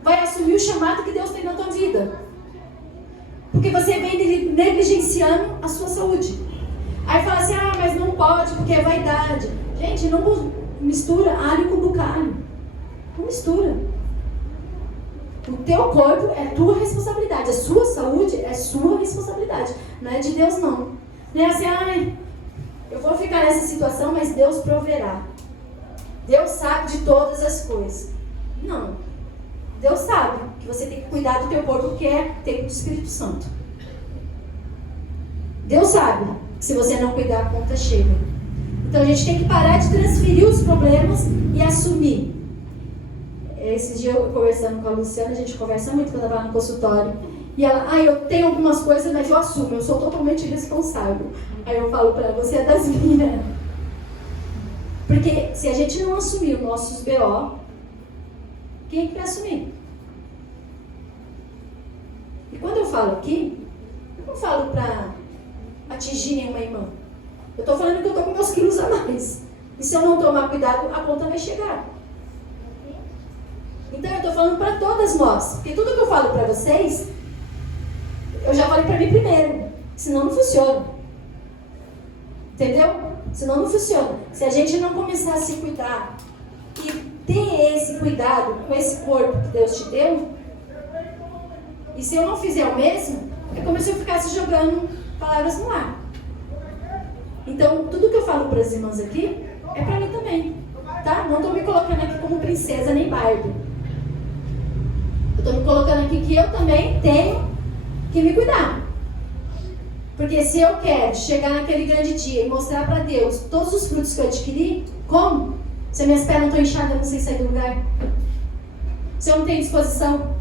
vai assumir o chamado que Deus tem na tua vida? Porque você vem negligenciando a sua saúde. Aí fala assim, mas não pode porque é vaidade. Gente, não mistura alho com bucalho. Não mistura. O teu corpo é tua responsabilidade. A sua saúde é sua responsabilidade. Não é de Deus, não. Não é assim, eu vou ficar nessa situação, mas Deus proverá. Deus sabe de todas as coisas. Não. Deus sabe que você tem que cuidar do teu corpo, que é templo do Espírito Santo. Deus sabe que se você não cuidar, a conta chega. Então a gente tem que parar de transferir os problemas e assumir. Esses dias eu conversando com a Luciana, a gente conversa muito quando ela vai no consultório. E ela, eu tenho algumas coisas, mas eu assumo, eu sou totalmente responsável. Aí eu falo para ela, você é das minhas. Porque se a gente não assumir os nossos BO, quem é que vai assumir? E quando eu falo aqui, eu não falo para atingir nenhuma irmã. Eu estou falando que eu estou com meus quilos a mais. E se eu não tomar cuidado, a conta vai chegar. Então eu estou falando para todas nós. Porque tudo que eu falo para vocês, eu já falei pra mim primeiro, senão não funciona. Entendeu? Senão não funciona. Se a gente não começar a se cuidar e ter esse cuidado com esse corpo que Deus te deu, e se eu não fizer o mesmo, é como se eu ficasse jogando palavras no ar. Então, tudo que eu falo para as irmãs aqui é para mim também, tá? Não estou me colocando aqui como princesa nem Barbie. Eu estou me colocando aqui que eu também tenho que me cuidar. Porque se eu quero chegar naquele grande dia e mostrar para Deus todos os frutos que eu adquiri, como? Se minhas pernas estão inchadas, eu não sei sair do lugar. Se eu não tenho disposição.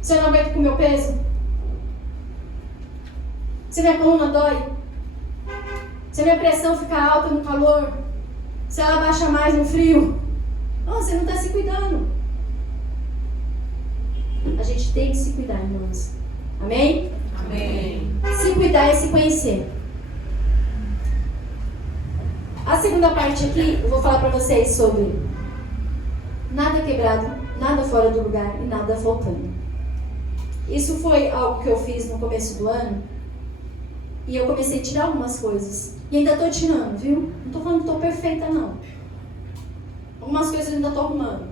Se eu não aguento com o meu peso. Se minha coluna dói. Se a minha pressão fica alta no calor. Se ela baixa mais no frio. Não, você não está se cuidando. A gente tem que se cuidar, irmãos. Amém? Amém. Se cuidar é se conhecer. A segunda parte aqui, eu vou falar para vocês sobre nada quebrado, nada fora do lugar e nada faltando. Isso foi algo que eu fiz no começo do ano. E eu comecei a tirar algumas coisas. E ainda estou tirando, viu? Não estou falando que estou perfeita, não. Algumas coisas eu ainda estou arrumando.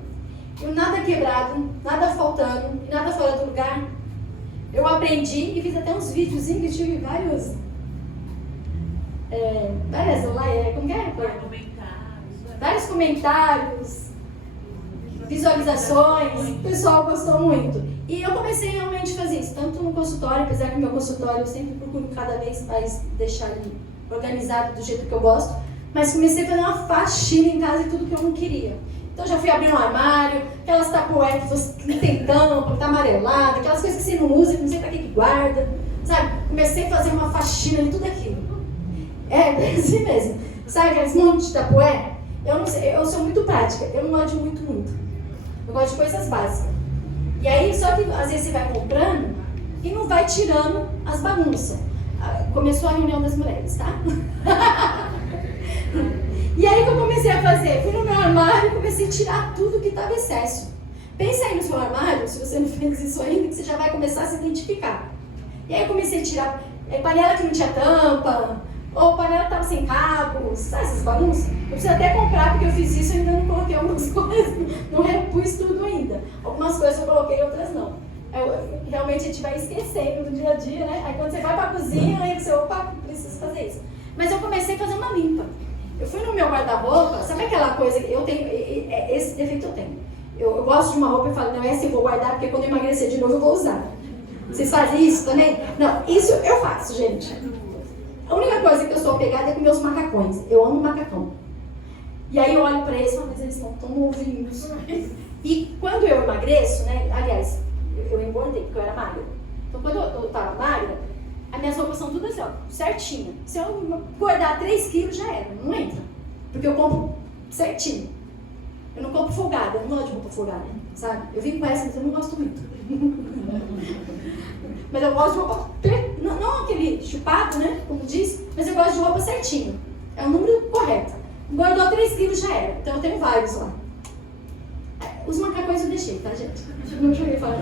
E o nada quebrado, nada faltando e nada fora do lugar, eu aprendi e fiz até uns videozinhos que tive várias como que é? Vários comentários, visualizações, o pessoal gostou muito. E eu comecei realmente a fazer isso, tanto no consultório, apesar que no meu consultório eu sempre procuro cada vez mais deixar ele organizado do jeito que eu gosto, mas comecei a fazer uma faxina em casa e tudo que eu não queria. Então já fui abrir um armário, aquelas tapoé que você não tem tampa, que tá amarelada, aquelas coisas que você não usa, que não sei pra que guarda, sabe? Comecei a fazer uma faxina de tudo aquilo. É assim mesmo. Sabe aqueles montes de tapoé? Eu não sei, eu sou muito prática, eu não gosto de muito. Eu gosto de coisas básicas. E aí, só que às vezes você vai comprando e não vai tirando as bagunças. Começou a reunião das mulheres, tá? E aí que eu comecei a fazer? Fui no meu armário e comecei a tirar tudo que estava excesso. Pensa aí no seu armário, se você não fez isso ainda, que você já vai começar a se identificar. E aí eu comecei a tirar panela que não tinha tampa, ou panela que estava sem cabos, sabe essas bagunças? Eu preciso até comprar, porque eu fiz isso e ainda não coloquei algumas coisas, não repus tudo ainda. Algumas coisas eu coloquei, outras não. Realmente a gente vai esquecendo do dia a dia, né? Aí quando você vai para a cozinha, aí você, opa, preciso fazer isso. Mas eu comecei a fazer uma limpa. Eu fui no meu guarda-roupa, sabe aquela coisa que eu tenho, esse defeito eu tenho. Eu gosto de uma roupa e falo, não, essa eu vou guardar, porque quando eu emagrecer de novo eu vou usar. Vocês fazem isso também? Não, isso eu faço, gente. A única coisa que eu sou apegada é com meus macacões. Eu amo macacão. E aí eu olho pra eles e falo, mas eles estão tão novinhos. E quando eu emagreço, né? Aliás, eu engordei, porque eu era magra. Então quando eu tava magra, as minhas roupas são tudo assim, ó, certinha. Se eu engordar 3 quilos, já era, não entra. Porque eu compro certinho. Eu não compro folgada, eu não gosto de roupa folgada, sabe? Eu vim com essa, mas eu não gosto muito. Mas eu gosto de roupa, não aquele chupado, né, como diz, mas eu gosto de roupa certinho. É o número correto. Engordou 3 quilos, já era. Então eu tenho vários lá. Os macacões eu deixei, tá, gente? Não joguei fora.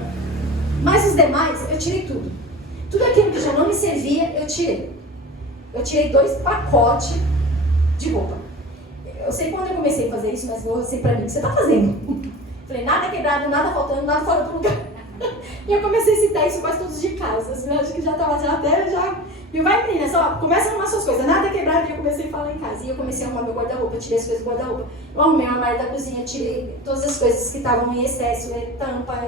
Mas os demais, eu tirei tudo. Tudo aquilo que já não me servia, eu tirei. Eu tirei 2 pacotes de roupa. Eu sei quando eu comecei a fazer isso, mas eu sei pra mim, o que você tá fazendo? Falei, nada quebrado, nada faltando, nada fora do lugar. E eu comecei a citar isso quase todos de casa. Eu acho que já estava até já. E vai, menina, só começa a arrumar suas coisas, nada quebrado. E eu comecei a falar em casa. E eu comecei a arrumar meu guarda-roupa, tirei as coisas do guarda-roupa. Eu arrumei o armário da cozinha, tirei todas as coisas que estavam em excesso, tampa,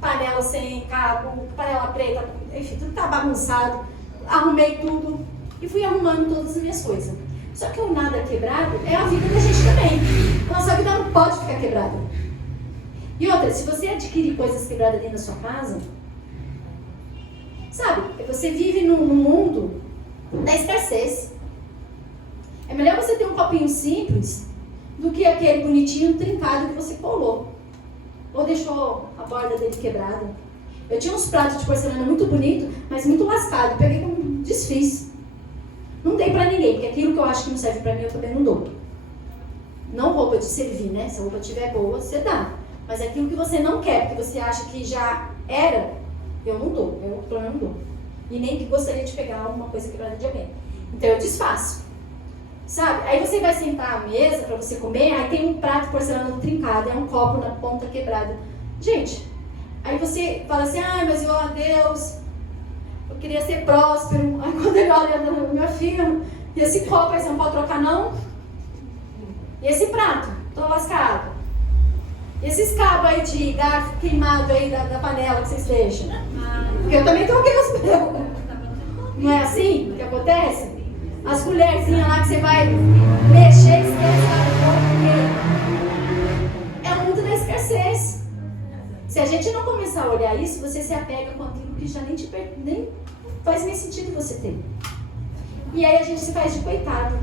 panela sem cabo, panela preta, enfim, tudo tá bagunçado. Arrumei tudo e fui arrumando todas as minhas coisas. Só que o nada quebrado é a vida da gente também. Nossa vida não pode ficar quebrada. E outra, se você adquirir coisas quebradas dentro da sua casa, sabe, você vive num mundo da escassez. É melhor você ter um copinho simples do que aquele bonitinho trincado que você colou. Ou deixou a borda dele quebrada. Eu tinha uns pratos de porcelana muito bonito, mas muito lascado. Peguei e desfiz. Não dei pra ninguém, porque aquilo que eu acho que não serve pra mim, eu também não dou. Não roupa de servir, né? Se a roupa estiver boa, você dá. Mas aquilo que você não quer, porque você acha que já era, eu não dou. Eu, pelo menos, não dou. E nem que gostaria de pegar alguma coisa quebrada de alguém. Então eu desfaço. Sabe? Aí você vai sentar à mesa para você comer, aí tem um prato de porcelana trincado, é um copo na ponta quebrada. Gente, aí você fala assim, mas eu, Deus, eu queria ser próspero. Aí quando ele olha no meu filho, e esse copo aí você não pode trocar não? E esse prato, tô lascado. E esses cabos aí de garfo queimado aí da panela que vocês deixam? Porque eu também troquei os meus. Não é assim que acontece? As colherzinhas lá que você vai mexer, esquece porque é o mundo da escassez. Se a gente não começar a olhar isso, você se apega com aquilo que já nem faz nem sentido você ter. E aí a gente se faz de coitado.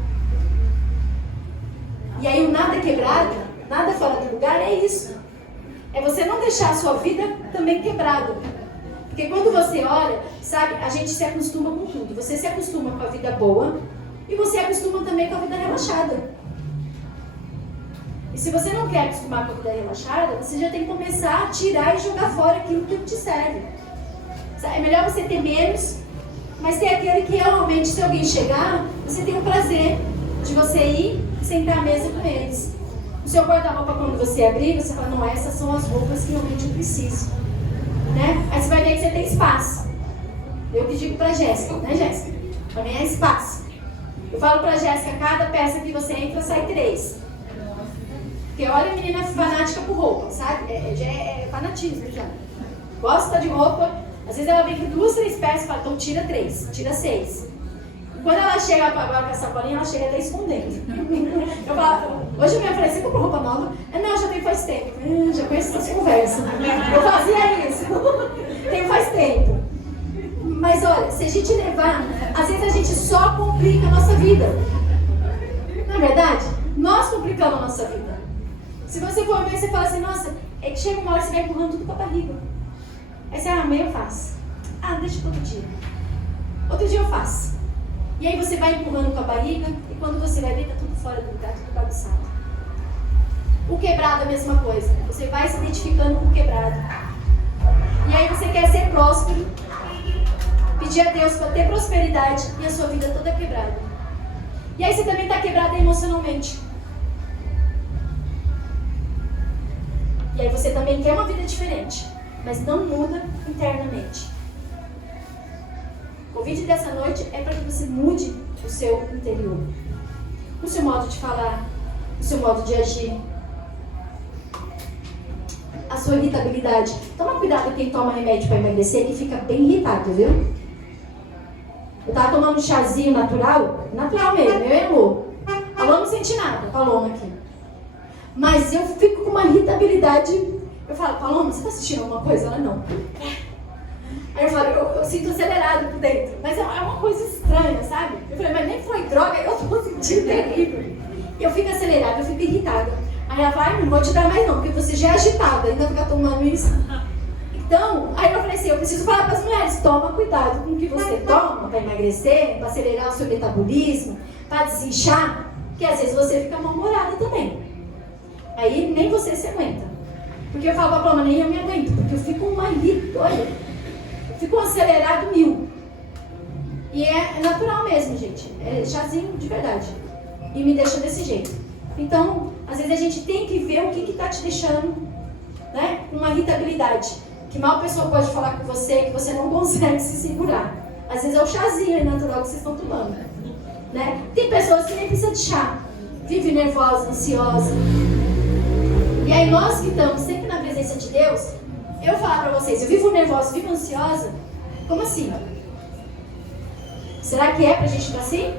E aí o nada quebrado, nada fora do lugar é isso. É você não deixar a sua vida também quebrada. Porque quando você olha, sabe, a gente se acostuma com tudo. Você se acostuma com a vida boa e você acostuma também com a vida relaxada. E se você não quer acostumar com a vida relaxada, você já tem que começar a tirar e jogar fora aquilo que não te serve. É melhor você ter menos, mas ter aquele que realmente, se alguém chegar, você tem o prazer de você ir e sentar à mesa com eles. O seu guarda-roupa, quando você abrir, você fala, não, essas são as roupas que realmente eu preciso. Né? Aí você vai ver que você tem espaço. Eu que digo pra Jéssica, né, Jéssica? Pra mim é espaço. Eu falo pra Jéssica, cada peça que você entra, sai 3. Porque olha a menina fanática por roupa, sabe? É fanatismo já. Gosta de roupa, às vezes ela vem com 2, 3 peças e fala, então tira 3, tira 6. E quando ela chega agora com a sacolinha, ela chega até escondendo. Eu falo, hoje eu me falei, você comprou roupa nova? Não, já tem faz tempo. Já conheço essas conversas. Eu fazia isso. Tem faz tempo. Mas olha, se a gente levar, às vezes a gente só complica a nossa vida. Não é verdade? Nós complicamos a nossa vida. Se você for ver, você fala assim, nossa, é que chega uma hora que você vai empurrando tudo com a barriga. Aí você, amanhã eu faço. Deixa para outro dia. Outro dia eu faço. E aí você vai empurrando com a barriga e quando você vai ver, tá tudo fora do lugar, tudo bagunçado. O quebrado é a mesma coisa. Você vai se identificando com o quebrado. E aí você quer ser próspero, pedir a Deus para ter prosperidade e a sua vida toda quebrada. E aí você também está quebrada emocionalmente. E aí você também quer uma vida diferente, mas não muda internamente. O convite dessa noite é para que você mude o seu interior. O seu modo de falar, o seu modo de agir, a sua irritabilidade. Toma cuidado quem toma remédio para emagrecer, que fica bem irritado, viu? Eu tava tomando um chazinho natural mesmo, eu e amor. A Lô não sente nada, Paloma aqui. Mas eu fico com uma irritabilidade. Eu falo, Paloma, você tá assistindo alguma coisa? Ela, não. Aí eu falo, eu sinto acelerado por dentro. Mas é uma coisa estranha, sabe? Eu falei, mas nem foi droga, eu tô sentindo terrível. Eu fico acelerada, eu fico irritada. Aí ela fala, não vou te dar mais não, porque você já é agitada, ainda ficar tomando isso. Então, aí eu falei assim, eu preciso falar para as mulheres, toma cuidado com o que você toma para emagrecer, para acelerar o seu metabolismo, para desinchar, porque às vezes você fica mal-humorada também. Aí nem você se aguenta. Porque eu falo pra Paloma, nem eu me aguento, porque eu fico uma irrita, olha, eu fico um acelerado 1000. E é natural mesmo, gente, é chazinho de verdade. E me deixa desse jeito. Então, às vezes a gente tem que ver o que está te deixando, né, com uma irritabilidade. Que mal a pessoa pode falar com você que você não consegue se segurar. Às vezes é o chazinho natural que vocês estão tomando, né? Tem pessoas que nem precisam de chá. Vive nervosa, ansiosa. E aí nós que estamos sempre na presença de Deus, eu falar pra vocês, eu vivo nervosa, vivo ansiosa, como assim? Será que é pra gente estar assim?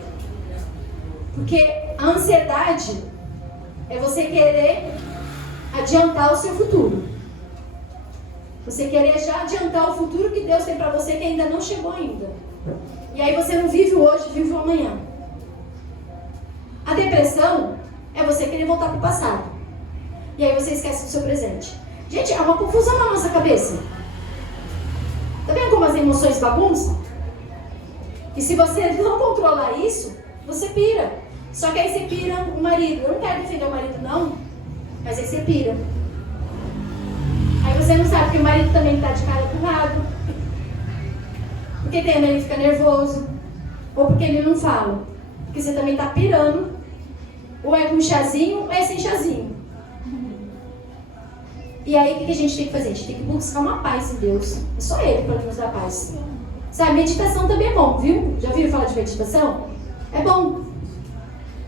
Porque a ansiedade é você querer adiantar o seu futuro. Você querer já adiantar o futuro que Deus tem para você que ainda não chegou ainda. E aí você não vive o hoje, vive o amanhã. A depressão é você querer voltar para o passado. E aí você esquece do seu presente. Gente, é uma confusão na nossa cabeça. Tá vendo como as emoções bagunçam? E se você não controlar isso, você pira. Só que aí você pira o marido. Eu não quero defender o marido não, mas aí você pira. Aí você não sabe que o marido também está de cara pro lado. Porque tem hora ele fica nervoso. Ou porque ele não fala. Porque você também está pirando. Ou é com chazinho, ou é sem chazinho. E aí o que a gente tem que fazer? A gente tem que buscar uma paz em Deus. É só Ele para nos dar paz. Sabe, meditação também é bom, viu? Já ouviram falar de meditação? É bom.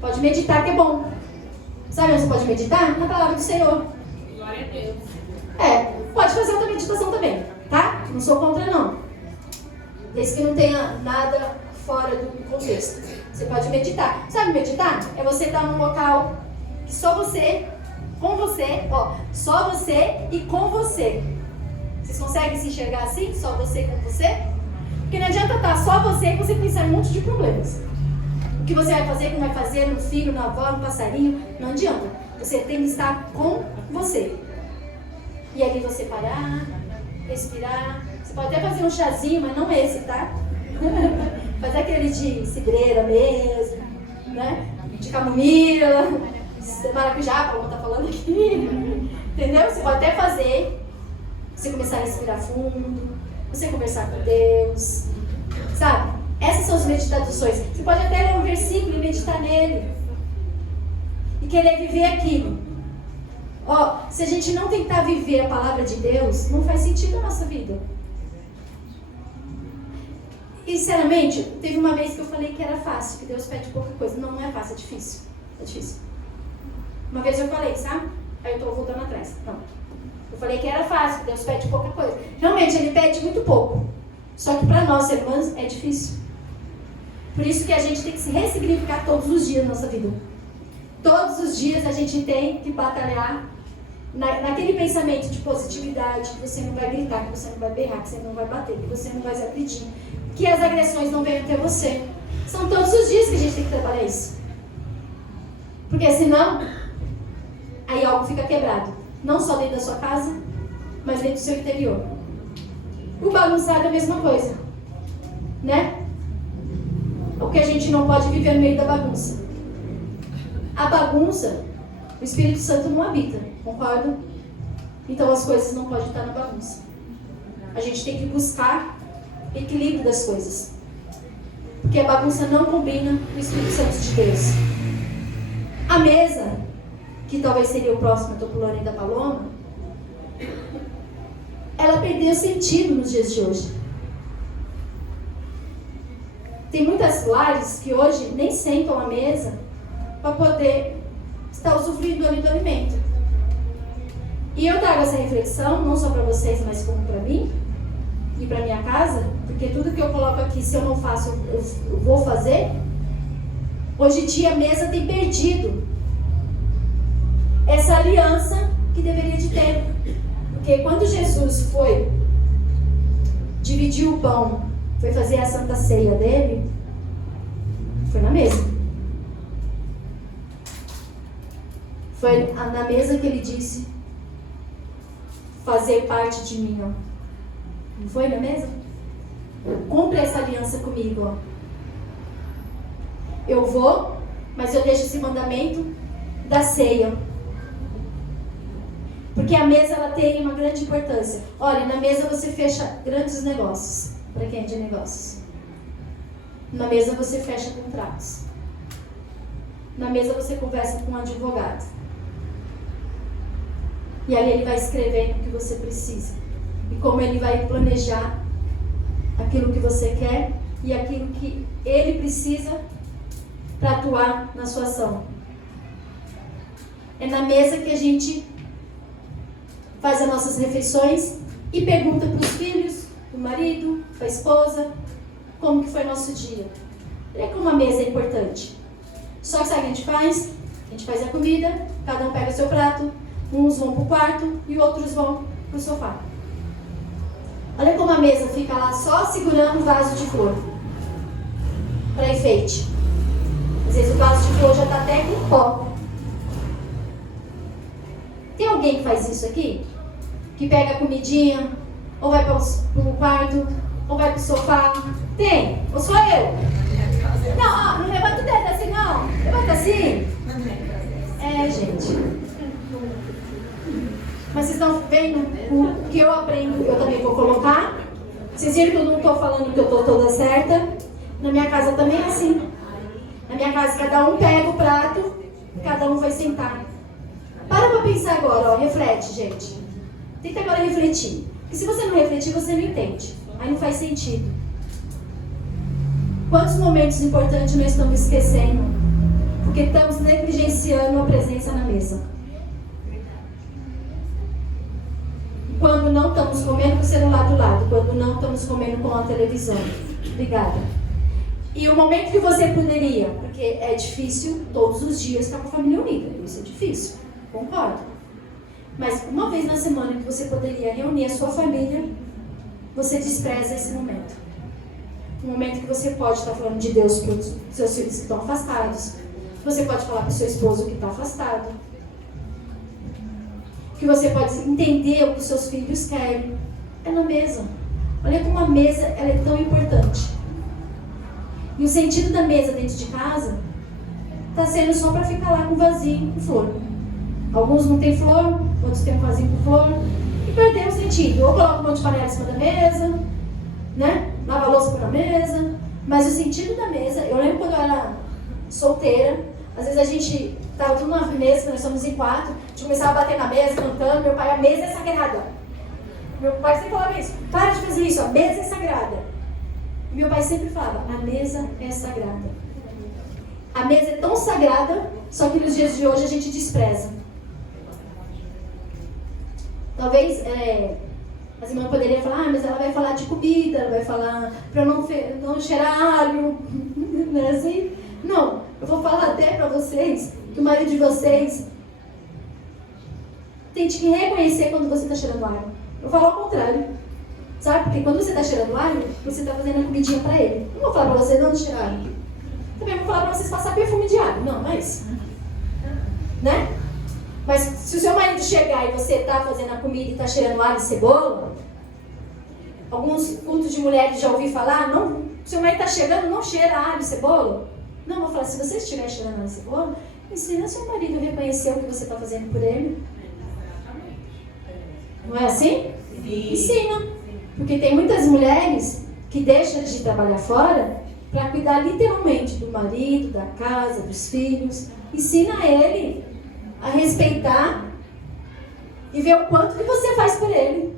Pode meditar que é bom. Sabe onde você pode meditar? Na palavra do Senhor. Glória a Deus. Pode fazer outra meditação também, tá? Não sou contra não. Desde que não tenha nada fora do contexto. Você pode meditar. Sabe meditar? É você estar num local que só você, com você, só você e com você. Vocês conseguem se enxergar assim? Só você com você? Porque não adianta estar só você e você pensar em um monte de problemas. O que você vai fazer, o que não vai fazer, no filho, na avó, no passarinho, não adianta. Você tem que estar com você. E ali você parar, respirar. Você pode até fazer um chazinho, mas não esse, tá? Fazer aquele de cidreira mesmo, né? De camomila, de maracujá, como tá falando aqui. Entendeu? Você pode até fazer. Você começar a respirar fundo. Você conversar com Deus. Sabe? Essas são as meditações. Você pode até ler um versículo e meditar nele. E querer viver aquilo. Se a gente não tentar viver a palavra de Deus, não faz sentido a nossa vida. E, sinceramente, teve uma vez que eu falei que era fácil, que Deus pede pouca coisa. Não, não é fácil, é difícil. É difícil. Uma vez eu falei, sabe? Aí eu tô voltando atrás. Não. Eu falei que era fácil, que Deus pede pouca coisa. Realmente, Ele pede muito pouco. Só que para nós, irmãs, é difícil. Por isso que a gente tem que se ressignificar todos os dias na nossa vida. Todos os dias a gente tem que batalhar naquele pensamento de positividade, que você não vai gritar, que você não vai berrar, que você não vai bater, que você não vai se agredir, que as agressões não venham até você. São todos os dias que a gente tem que trabalhar isso. Porque senão, aí algo fica quebrado. Não só dentro da sua casa, mas dentro do seu interior. O bagunçado é a mesma coisa. Né? O que a gente não pode viver no meio da bagunça. A bagunça, o Espírito Santo não habita, concorda? Então as coisas não podem estar na bagunça. A gente tem que buscar equilíbrio das coisas. Porque a bagunça não combina com o Espírito Santo de Deus. A mesa, que talvez seria o próximo do Topolone e da Paloma, ela perdeu sentido nos dias de hoje. Tem muitas lares que hoje nem sentam à mesa para poder estar usufruindo ali do alimento. E eu trago essa reflexão, não só para vocês, mas como para mim e para minha casa, porque tudo que eu coloco aqui, se eu não faço, eu vou fazer. Hoje em dia a mesa tem perdido essa aliança que deveria de ter. Porque quando Jesus foi dividir o pão, foi fazer a santa ceia dele, foi na mesa. Foi na mesa que ele disse: fazer parte de mim, ó. Não foi na mesa? Cumpre essa aliança comigo, ó. Eu vou, mas eu deixo esse mandamento da ceia. Porque a mesa, ela tem uma grande importância. Olha, na mesa você fecha grandes negócios. Para quem é de negócios. Na mesa você fecha contratos. Na mesa você conversa com um advogado. E ali ele vai escrevendo o que você precisa. E como ele vai planejar aquilo que você quer e aquilo que ele precisa para atuar na sua ação. É na mesa que a gente faz as nossas refeições e pergunta para os filhos, para o marido, para a esposa, como que foi nosso dia. É como a mesa é importante. Só que sabe o que a gente faz? A gente faz a comida, cada um pega o seu prato, uns vão para o quarto e outros vão para o sofá. Olha como a mesa fica lá só segurando o vaso de flor para enfeite. Às vezes o vaso de flor já está até com pó. Tem alguém que faz isso aqui? Que pega a comidinha, ou vai para o quarto, ou vai para o sofá? Tem? Ou sou eu? Não, não levanta o dedo assim não. Levanta assim. É, gente. Mas vocês estão vendo o que eu aprendo, eu também vou colocar. Vocês viram que eu não estou falando que eu estou toda certa? Na minha casa também é assim. Na minha casa, cada um pega o prato, cada um vai sentar. Para pensar agora, ó, reflete, gente. Tenta agora refletir. Porque se você não refletir, você não entende. Aí não faz sentido. Quantos momentos importantes nós estamos esquecendo? Porque estamos negligenciando a presença na mesa. Quando não estamos comendo com o celular do lado. Quando não estamos comendo com a televisão. Obrigada. E o momento que você poderia, porque é difícil todos os dias estar com a família unida. Isso é difícil, concordo. Mas uma vez na semana que você poderia reunir a sua família, você despreza esse momento. Um momento que você pode estar falando de Deus para os seus filhos que estão afastados. Você pode falar para o seu esposo que está afastado. Que você pode entender o que os seus filhos querem. É na mesa. Olha como a mesa ela é tão importante. E o sentido da mesa dentro de casa está sendo só para ficar lá com vasinho, com flor. Alguns não tem flor, outros tem um vasinho com flor. E perdeu o sentido. Ou coloca um monte de panela em cima da mesa, né? Lava a louça por na mesa. Mas o sentido da mesa, eu lembro quando eu era solteira, às vezes a gente estava tudo na mesa, nós somos em 4, a gente começava a bater na mesa, cantando, meu pai, a mesa é sagrada. Meu pai sempre falava isso, para de fazer isso, a mesa é sagrada. E meu pai sempre falava, a mesa é sagrada. A mesa é tão sagrada, só que nos dias de hoje a gente despreza. Talvez as irmãs poderiam falar, mas ela vai falar de comida, ela vai falar para não cheirar alho, não é assim? Não, eu vou falar até para vocês que o marido de vocês tente que reconhecer quando você está cheirando alho. Eu falo ao contrário, sabe? Porque quando você está cheirando alho, você está fazendo a comidinha para ele. Não vou falar para vocês não cheirar alho. Também vou falar para vocês passar perfume de alho. Não, mas... né? Mas se o seu marido chegar e você está fazendo a comida e está cheirando alho e cebola, alguns cultos de mulheres já ouvi falar, não, se o marido está chegando, não cheira alho e cebola. Não, eu vou falar, se você estiver cheirando alho e cebola, ensina seu marido a reconhecer o que você está fazendo por ele. Não é assim? Sim. Ensina. Porque tem muitas mulheres que deixam de trabalhar fora para cuidar literalmente do marido, da casa, dos filhos. Ensina ele a respeitar e ver o quanto que você faz por ele.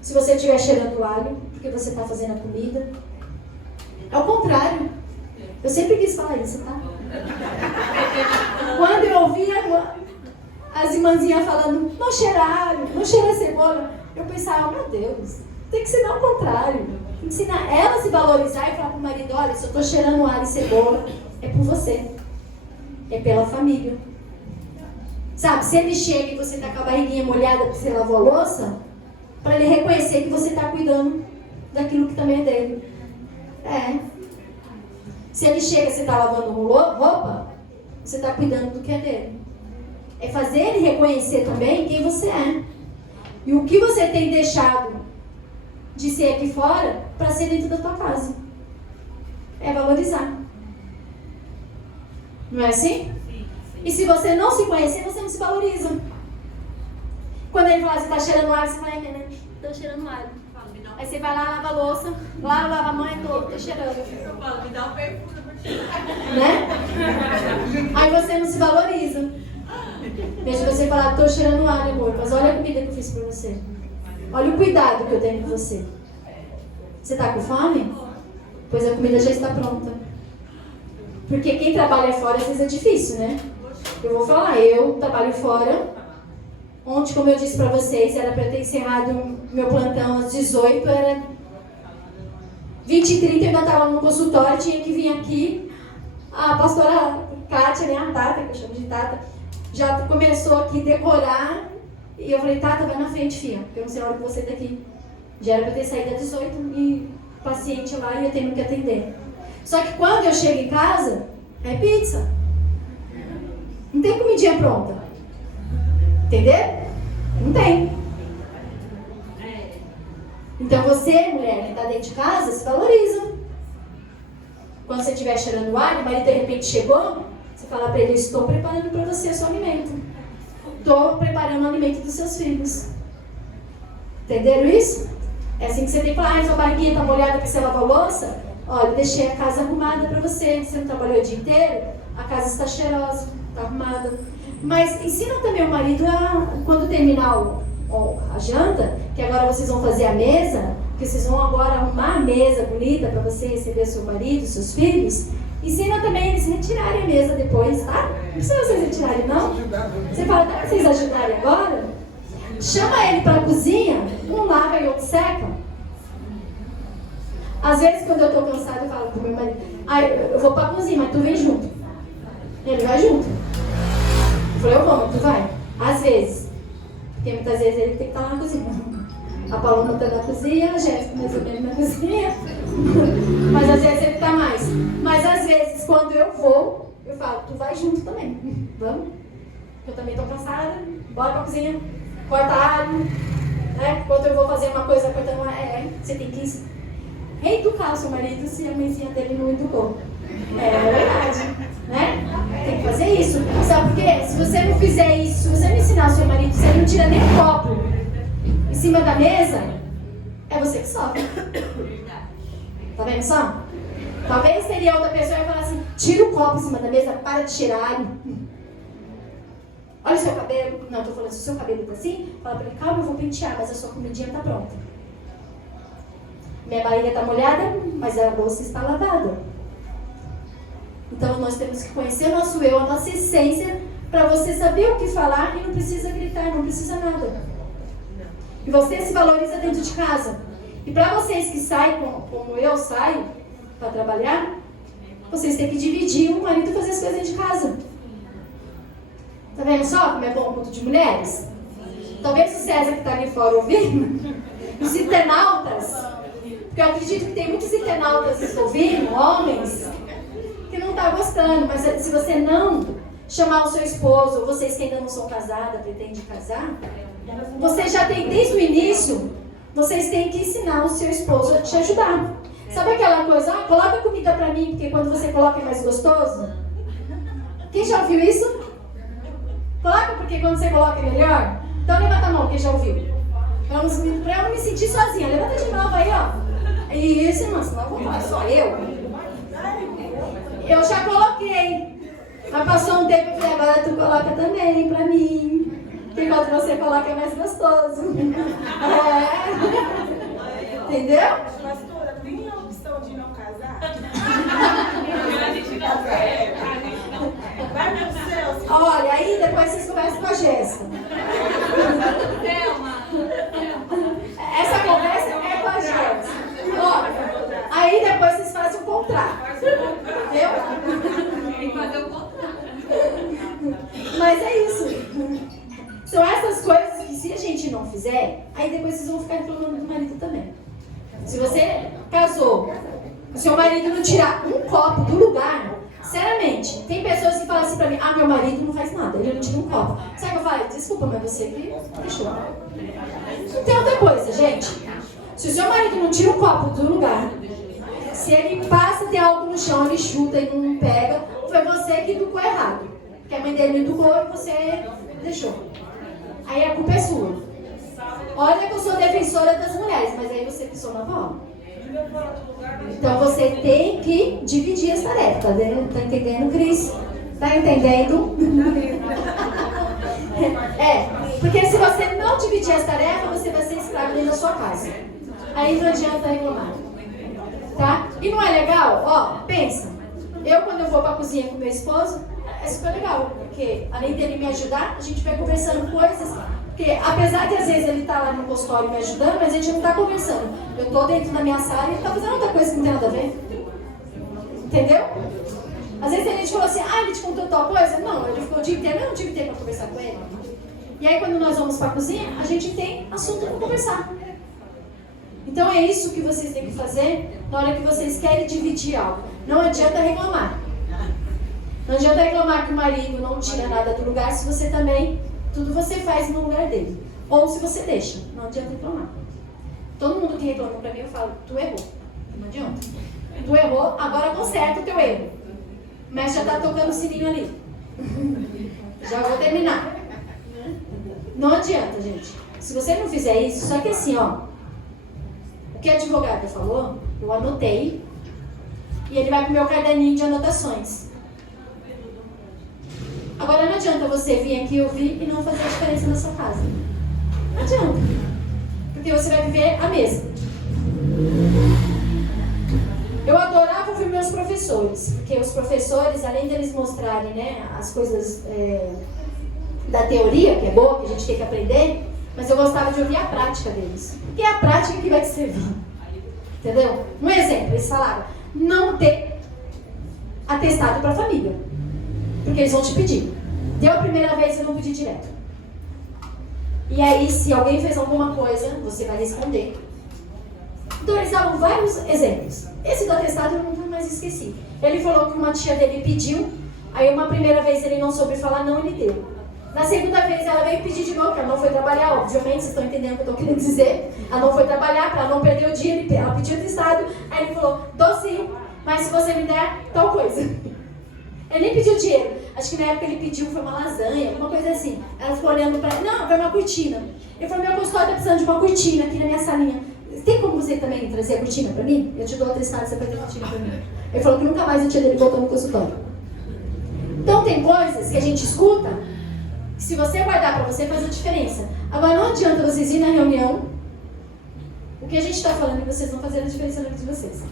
Se você estiver cheirando alho, porque você está fazendo a comida. Ao contrário. Eu sempre quis falar isso, tá? Quando eu ouvia as irmãzinhas falando, não cheira alho, não cheira cebola, eu pensava, meu Deus, tem que ensinar o contrário. Tem que ensinar ela a se valorizar e falar pro marido, olha, se eu tô cheirando alho e cebola, é por você. É pela família. Sabe, se ele chega e você tá com a barriguinha molhada porque você lavou a louça, para ele reconhecer que você tá cuidando daquilo que também é dele. Se ele chega e você está lavando roupa, você está cuidando do que é dele. É fazer ele reconhecer também quem você é. E o que você tem deixado de ser aqui fora para ser dentro da tua casa. É valorizar. Não é assim? E se você não se conhecer, você não se valoriza. Quando ele fala, você está cheirando alho, você fala, estou cheirando alho. Aí você vai lá, lava a louça, lá lava a mão e tô cheirando. Eu falo, me dá um perfume pra cheirar. Né? Aí você não se valoriza. Veja você falar, tô cheirando alho, amor, mas olha a comida que eu fiz pra você. Olha o cuidado que eu tenho com você. Você tá com fome? Pois a comida já está pronta. Porque quem trabalha fora às vezes é difícil, né? Eu vou falar, eu trabalho fora. Ontem, como eu disse para vocês, era para ter encerrado meu plantão às 18, era 20h30, eu ainda estava no consultório, tinha que vir aqui. A pastora Kátia, né, a Tata, que eu chamo de Tata, já começou aqui a decorar. E eu falei, Tata, vai na frente, filha, porque eu não sei a hora que você está aqui. Já era para ter saído às 18 e paciente lá e eu tenho que atender. Só que quando eu chego em casa, é pizza. Não tem comidinha pronta. Entendeu? Não tem. Então você, mulher, que está dentro de casa, se valoriza. Quando você estiver cheirando alho, o marido de repente chegou, você fala para ele, estou preparando para você o seu alimento. Estou preparando o alimento dos seus filhos. Entenderam isso? É assim que você tem que falar, sua barriguinha tá molhada porque você lavou a louça? Olha, deixei a casa arrumada para você. Você não trabalhou o dia inteiro? A casa está cheirosa, está arrumada. Mas ensina também o marido a, quando terminar a janta, que agora vocês vão fazer a mesa, que vocês vão agora arrumar a mesa bonita para você receber seu marido, seus filhos. Ensina também eles retirarem a mesa depois, tá? Não precisa vocês retirarem, não. Você fala, dá pra vocês ajudarem agora? Chama ele para a cozinha, um lava e outro seca. Às vezes, quando eu estou cansada, eu falo pro meu marido, eu vou para a cozinha, mas tu vem junto. Ele vai junto. Eu falei, eu vou, mas tu vai. Às vezes. Porque muitas vezes ele tem que estar lá na cozinha. A Paloma está na cozinha, a Jéssica mais ou menos na cozinha. Mas às vezes ele está mais. Mas às vezes, quando eu vou, eu falo, tu vai junto também. Vamos? Eu também estou cansada. Bora para a cozinha. Corta alho. Né? Enquanto eu vou fazer uma coisa, cortando uma... você tem que reeducar o seu marido se a mãezinha dele não educou. É verdade. Né? Tem que fazer isso. Sabe por quê? Se você não fizer isso, se você não ensinar o seu marido, você não tira nem um copo em cima da mesa, é você que sofre. Tá vendo só? Talvez seria outra pessoa e falar assim, tira o copo em cima da mesa, para de cheirar alho. Olha o seu cabelo. Não, tô falando, se o seu cabelo tá assim, fala pra ele, calma, eu vou pentear, mas a sua comidinha tá pronta. Minha barriga tá molhada, mas a louça está lavada. Então nós temos que conhecer o nosso eu, a nossa essência, para você saber o que falar e não precisa gritar, não precisa nada. E você se valoriza dentro de casa. E para vocês que saem, como eu saio, para trabalhar, vocês têm que dividir o marido e fazer as coisas dentro de casa. Tá vendo só como é bom o culto de mulheres? Talvez o César que está ali fora ouvindo, os internautas, porque eu acredito que tem muitos internautas ouvindo, homens, que não tá gostando, mas se você não chamar o seu esposo, ou vocês que ainda não são casadas, pretendem casar, vocês já tem desde o início, vocês têm que ensinar o seu esposo a te ajudar. Sabe aquela coisa, coloca comida pra mim, porque quando você coloca é mais gostoso? Quem já ouviu isso? Coloca porque quando você coloca é melhor? Então levanta a mão, quem já ouviu? Pra eu não me sentir sozinha, levanta de novo aí, ó. Isso, irmã, senão eu vou falar, só eu. Eu já coloquei. Mas passou um tempo e falei, agora tu coloca também pra mim. Porque quando você coloca é mais gostoso. É. Entendeu? Pastora, tem a opção de não casar? Vai pro céu. Olha, aí depois vocês conversam com a Jéssica. Essa conversa é com a Jéssica. Olha, aí depois vocês fazem o contrato. Entendeu? Tem que fazer o contrato. Mas é isso. São essas coisas que se a gente não fizer, aí depois vocês vão ficar reclamando do marido também. Se você casou, o seu marido não tirar um copo do lugar, sinceramente, tem pessoas que falam assim pra mim, meu marido não faz nada, ele não tira um copo. Sabe o que eu falo? Desculpa, mas você que deixou. Não tem outra coisa, gente. Se o seu marido não tira um copo do lugar, se ele passa de algo no chão, ele chuta e não pega, foi você que educou errado. Porque a mãe dele não educou e você deixou. Aí a culpa é sua. Olha que eu sou defensora das mulheres, mas aí você pisou na bola. Então você tem que dividir as tarefas, tá vendo? Tá entendendo, Cris? Tá entendendo? Porque se você não dividir as tarefas, você vai ser escravo dentro da sua casa. Aí não adianta reclamar. Tá? E não é legal? Ó, pensa. Eu, quando eu vou pra cozinha com meu esposo, é super legal. Porque, além dele me ajudar, a gente vai conversando coisas. Porque, apesar de, às vezes, ele tá lá no consultório me ajudando, mas a gente não tá conversando. Eu tô dentro da minha sala e ele tá fazendo outra coisa que não tem nada a ver. Entendeu? Às vezes a gente falou assim, ele te contou tal coisa? Não, ele ficou o dia inteiro, eu não tive tempo pra conversar com ele. E aí, quando nós vamos pra cozinha, a gente tem assunto pra conversar. Então é isso que vocês têm que fazer na hora que vocês querem dividir algo. Não adianta reclamar. Não adianta reclamar que o marido não tira nada do lugar se você também, tudo você faz no lugar dele. Ou se você deixa. Não adianta reclamar. Todo mundo que reclama pra mim, eu falo, tu errou. Não adianta. Tu errou, agora conserta o teu erro. Mas já tá tocando o sininho ali. Já vou terminar. Não adianta, gente. Se você não fizer isso, só que assim, ó. O que a advogada falou, eu anotei, e ele vai pro meu caderninho de anotações. Agora não adianta você vir aqui ouvir e não fazer a diferença na sua casa. Não adianta. Porque você vai viver a mesma. Eu adorava ouvir meus professores, porque os professores, além deles mostrarem, né, as coisas da teoria, que é boa, que a gente tem que aprender, mas eu gostava de ouvir a prática deles. Porque é a prática que vai te servir. Entendeu? Um exemplo, eles falaram, não ter atestado para a família. Porque eles vão te pedir. Deu a primeira vez, você não pedir direto. E aí, se alguém fez alguma coisa, você vai responder. Então, eles davam vários exemplos. Esse do atestado eu nunca mais esqueci. Ele falou que uma tia dele pediu, aí uma primeira vez ele não soube falar não, ele deu. Na segunda vez ela veio pedir de novo, que ela não foi trabalhar, obviamente, vocês estão entendendo o que eu estou querendo dizer. Ela não foi trabalhar, para ela não perder o dia, ela pediu atestado. Aí ele falou, dou sim, mas se você me der tal coisa. Ele nem pediu dinheiro. Acho que na época ele pediu, foi uma lasanha, alguma coisa assim. Ela ficou olhando pra ele, não, foi uma cortina. Ele falou, meu consultório tá precisando de uma cortina aqui na minha salinha. Tem como você também trazer a cortina pra mim? Eu te dou atestado, você pode trazer a cortina pra mim. Ele falou que nunca mais a tia dele voltou no consultório. Então tem coisas que a gente escuta, que se você guardar pra você, faz a diferença. Agora não adianta vocês irem na reunião, o que a gente tá falando e vocês vão fazer a diferença na vida de vocês.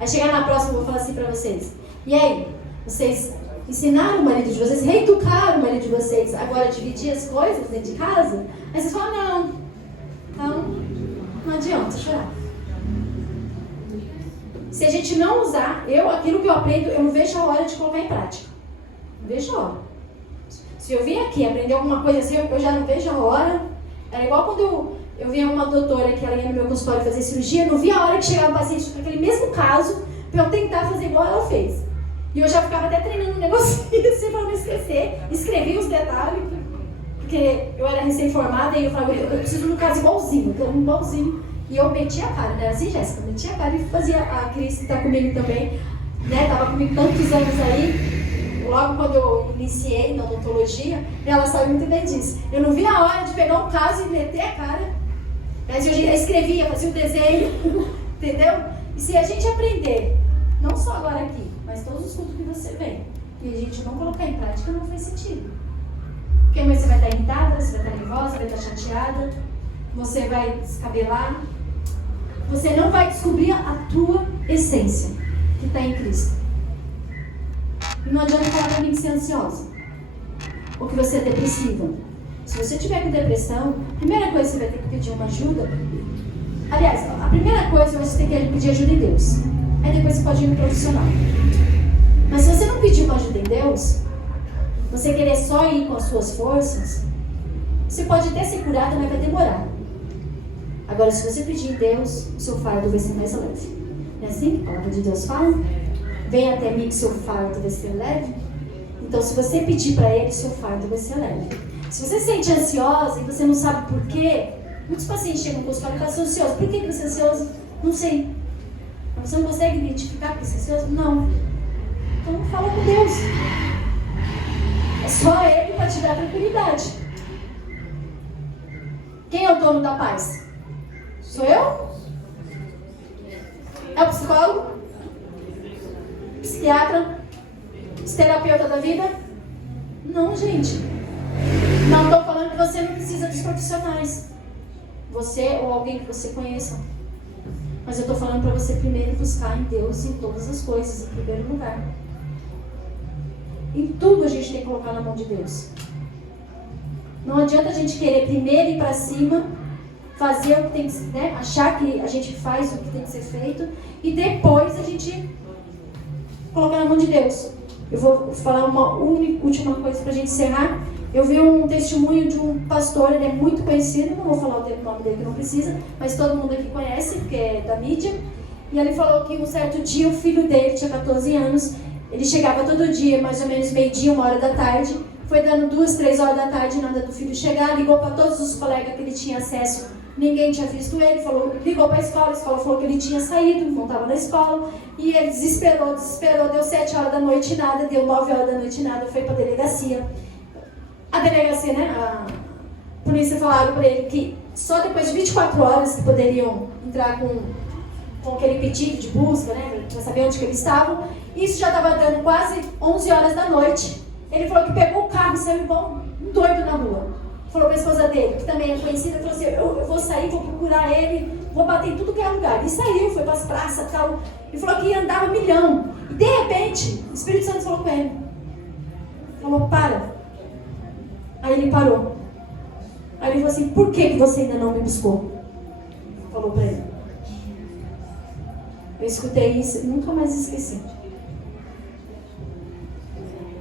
Aí chegar na próxima eu vou falar assim pra vocês. E aí, vocês ensinaram o marido de vocês, reeducaram o marido de vocês, agora dividir as coisas dentro de casa? Aí vocês falam, não. Então, não adianta chorar. Se a gente não usar, aquilo que eu aprendo, eu não vejo a hora de colocar em prática. Não vejo a hora. Se eu vim aqui aprender alguma coisa assim, eu já não vejo a hora. Era igual quando eu via uma doutora que ela ia no meu consultório fazer cirurgia, eu não via a hora que chegava um paciente com aquele mesmo caso, para eu tentar fazer igual ela fez. E eu já ficava até treinando um negocinho assim para não esquecer. Escrevia os detalhes, porque eu era recém-formada e eu falava, eu preciso de um caso igualzinho, igualzinho. E eu metia a cara, né? Assim, Jéssica, metia a cara e fazia. A Cris, que está comigo também, né? Tava comigo tantos anos aí. Logo quando eu iniciei na odontologia, ela sabe muito bem disso. Eu não via a hora de pegar um caso e meter a cara. Mas eu escrevia, fazia um desenho, entendeu? E se a gente aprender, não só agora aqui, mas todos os cultos que você vem, e a gente não colocar em prática, não faz sentido. Porque amanhã você vai estar irritada, você vai estar nervosa, vai estar chateada, você vai descabelar, você não vai descobrir a tua essência, que está em Cristo. E não adianta falar para mim que você é ansiosa, ou que você é depressiva. Se você tiver com depressão, a primeira coisa que você vai ter que pedir uma ajuda. Aliás, a primeira coisa você tem que pedir ajuda em Deus. Aí depois você pode ir no profissional. Mas se você não pedir uma ajuda em Deus, você querer só ir com as suas forças, você pode até ser curada, mas vai demorar. Agora, se você pedir em Deus, o seu fardo vai ser mais leve. Não é assim que a palavra de Deus fala? Vem até mim que seu fardo vai ser leve. Então, se você pedir para Ele, seu fardo vai ser leve. Se você se sente ansiosa e você não sabe por quê, muitos pacientes chegam no consultório e falam, sou ansioso. Por que você é ansioso? Não sei. Você não consegue identificar que você é ansioso? Não. Então, fala com Deus. É só Ele para te dar tranquilidade. Quem é o dono da paz? Sou eu? É o psicólogo? Psiquiatra? Terapeuta da vida? Não, gente. Não estou falando que você não precisa dos profissionais. Você ou alguém que você conheça. Mas eu estou falando para você primeiro buscar em Deus em todas as coisas, em primeiro lugar. Em tudo a gente tem que colocar na mão de Deus. Não adianta a gente querer primeiro ir para cima, fazer o que tem que, né, achar que a gente faz o que tem que ser feito e depois a gente colocar na mão de Deus. Eu vou falar uma última coisa para a gente encerrar. Eu vi um testemunho de um pastor, ele é muito conhecido, não vou falar o nome dele que não precisa, mas todo mundo aqui conhece, porque é da mídia. E ele falou que um certo dia o filho dele tinha 14 anos, ele chegava todo dia, mais ou menos meio-dia, 1h da tarde, foi dando 2, 3 horas da tarde, nada do filho chegar, ligou para todos os colegas que ele tinha acesso, ninguém tinha visto ele, ligou para a escola falou que ele tinha saído, não estava na escola, e ele desesperou, deu 7 horas da noite e nada, deu 9 horas da noite e nada, foi para a delegacia. A delegacia, né, a polícia falaram para ele que só depois de 24 horas que poderiam entrar com com aquele pedido de busca, né, para saber onde que eles estavam. Isso já estava dando quase 11 horas da noite. Ele falou que pegou o carro e saiu igual um doido na rua. Falou para a esposa dele, que também é conhecida, falou assim, eu vou sair, vou procurar ele, vou bater em tudo que é lugar. E saiu, foi para as praças e tal. E falou que andava 1 milhão. E de repente, o Espírito Santo falou com ele. Falou, para. Aí ele parou. Aí ele falou assim, por que você ainda não me buscou? Falou para ele. Eu escutei isso e nunca mais esqueci.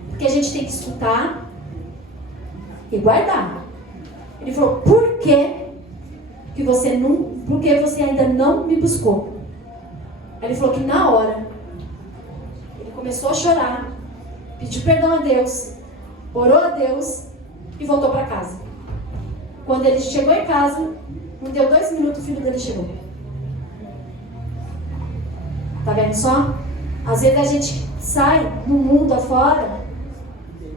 Porque a gente tem que escutar e guardar. Ele falou, por que você ainda não me buscou? Aí ele falou que na hora, ele começou a chorar, pediu perdão a Deus, orou a Deus e voltou para casa. Quando ele chegou em casa, não deu 2 minutos, o filho dele chegou. Tá vendo só? Às vezes a gente sai no mundo afora,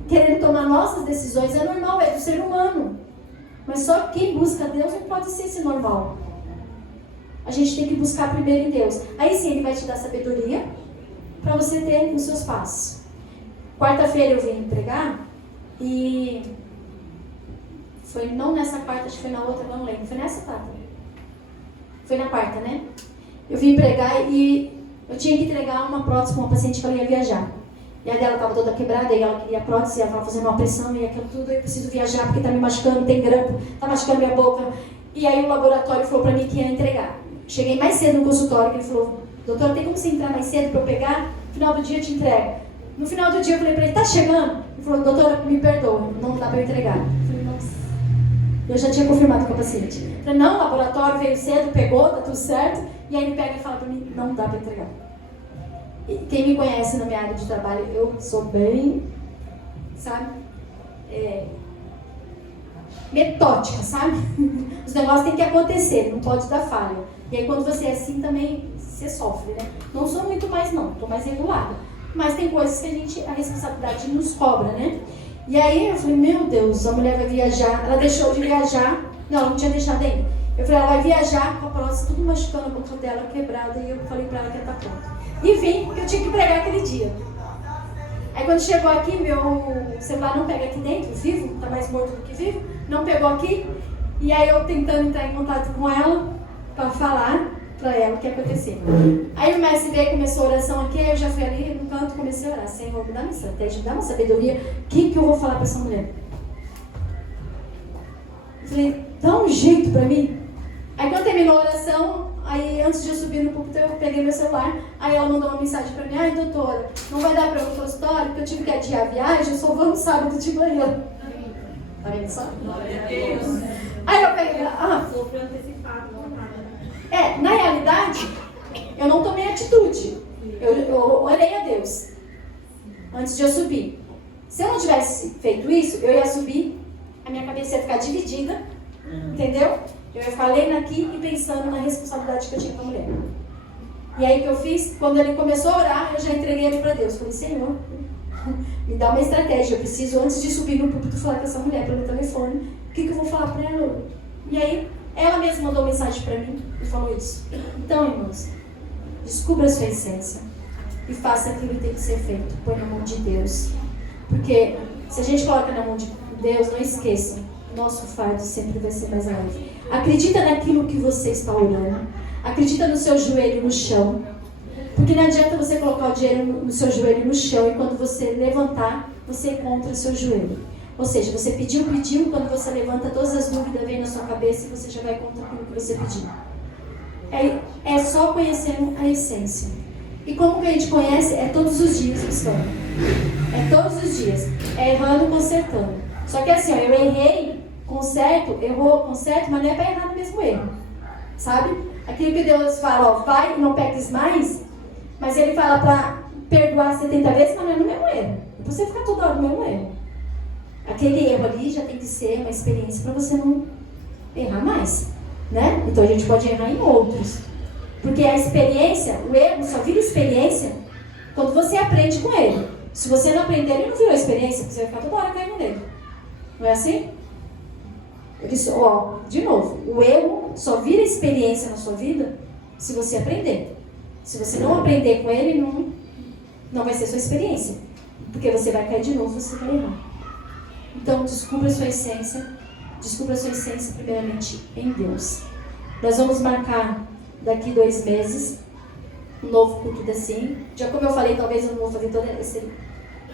querendo tomar nossas decisões. É normal, é do ser humano. Mas só quem busca Deus não pode ser esse normal. A gente tem que buscar primeiro em Deus. Aí sim, Ele vai te dar sabedoria para você ter os seus passos. Quarta-feira eu vim pregar e foi não nessa quarta, acho que foi na outra, não lembro. Foi nessa quarta. Foi na quarta, né? Eu vim pregar e eu tinha que entregar uma prótese para uma paciente que ela ia viajar. E a dela estava toda quebrada e ela queria prótese, ela estava fazendo uma pressão e aquilo tudo. Eu preciso viajar porque está me machucando, tem grampo, está machucando minha boca. E aí o laboratório falou para mim que ia entregar. Cheguei mais cedo no consultório, que ele falou, doutora, tem como você entrar mais cedo para eu pegar? No final do dia eu te entrego. No final do dia eu falei para ele, tá chegando? Ele falou, doutora, me perdoa, não dá para eu entregar. Eu falei, nossa. Eu já tinha confirmado com a paciente. Eu falei, não, o laboratório veio cedo, pegou, tá tudo certo. E aí ele pega e fala para mim, não dá para entregar. E quem me conhece na minha área de trabalho, eu sou bem, sabe, metódica, sabe? Os negócios têm que acontecer, não pode dar falha. E aí quando você é assim também, você sofre, né? Não sou muito mais não, estou mais regulada. Mas tem coisas que a responsabilidade nos cobra, né? E aí eu falei, meu Deus, a mulher vai viajar, ela deixou de viajar, não, ela não tinha deixado ainda. Eu falei, ela vai viajar com a prótese, tudo machucando a boca dela, quebrada, e eu falei pra ela que ela tá pronta. E vim, porque eu tinha que pregar aquele dia. Aí quando chegou aqui, meu celular não pega aqui dentro, vivo, tá mais morto do que vivo, não pegou aqui. E aí eu tentando entrar em contato com ela, para falar para ela o que aconteceu. Aí o mestre veio, começou a oração aqui, aí eu já fui ali no canto, comecei a orar. Senhor, me dá uma estratégia, me dá uma sabedoria, o que eu vou falar para essa mulher? Eu falei, dá um jeito para mim. Aí quando terminou a oração, aí antes de eu subir no púlpito, eu peguei meu celular, aí ela mandou uma mensagem para mim, ai doutora, não vai dar para eu ir no consultório, porque eu tive que adiar a viagem, eu só vou no sábado de manhã. Tá vendo só? Glória a Deus. Aí eu peguei, Sofreu antecipado, não nada. na realidade, eu não tomei atitude, eu orei a Deus, antes de eu subir. Se eu não tivesse feito isso, eu ia subir, a minha cabeça ia ficar dividida, entendeu? Eu falei aqui e pensando na responsabilidade que eu tinha com a mulher. E aí o que eu fiz? Quando ele começou a orar, eu já entreguei ele para Deus. Falei, Senhor, me dá uma estratégia. Eu preciso, antes de subir no púlpito, falar com essa mulher pelo telefone. O que eu vou falar para ela? E aí, ela mesma mandou mensagem para mim e falou isso. Então, irmãos, descubra a sua essência e faça aquilo que tem que ser feito. Põe na mão de Deus. Porque se a gente coloca na mão de Deus, não esqueça, nosso fardo sempre vai ser mais leve. Acredita naquilo que você está orando. Acredita no seu joelho no chão. Porque não adianta você colocar o dinheiro no seu joelho no chão e quando você levantar, você encontra o seu joelho. Ou seja, você pediu, e quando você levanta, todas as dúvidas vêm na sua cabeça e você já vai encontrar aquilo que você pediu. É só conhecendo a essência. E como que a gente conhece? É todos os dias buscando. É todos os dias. É errando e consertando. Só que assim, eu errei, conserto, errou, conserto, mas não é para errar no mesmo erro. Sabe? Aquilo que Deus fala, vai e não peques mais, mas Ele fala para perdoar 70 vezes, mas não é no mesmo erro. E você fica toda hora no mesmo erro. Aquele erro ali já tem que ser uma experiência para você não errar mais. Né? Então a gente pode errar em outros. Porque a experiência, o erro só vira experiência quando você aprende com ele. Se você não aprender, ele não virou experiência, porque você vai ficar toda hora caindo nele. Não é assim? Eu disse, de novo, o erro só vira experiência na sua vida se você aprender. Se você não aprender com ele, não vai ser sua experiência. Porque você vai cair de novo, você vai errar. Então, descubra a sua essência. Descubra a sua essência primeiramente em Deus. Nós vamos marcar daqui 2 meses um novo culto da Sim. Já como eu falei, talvez eu não vou fazer toda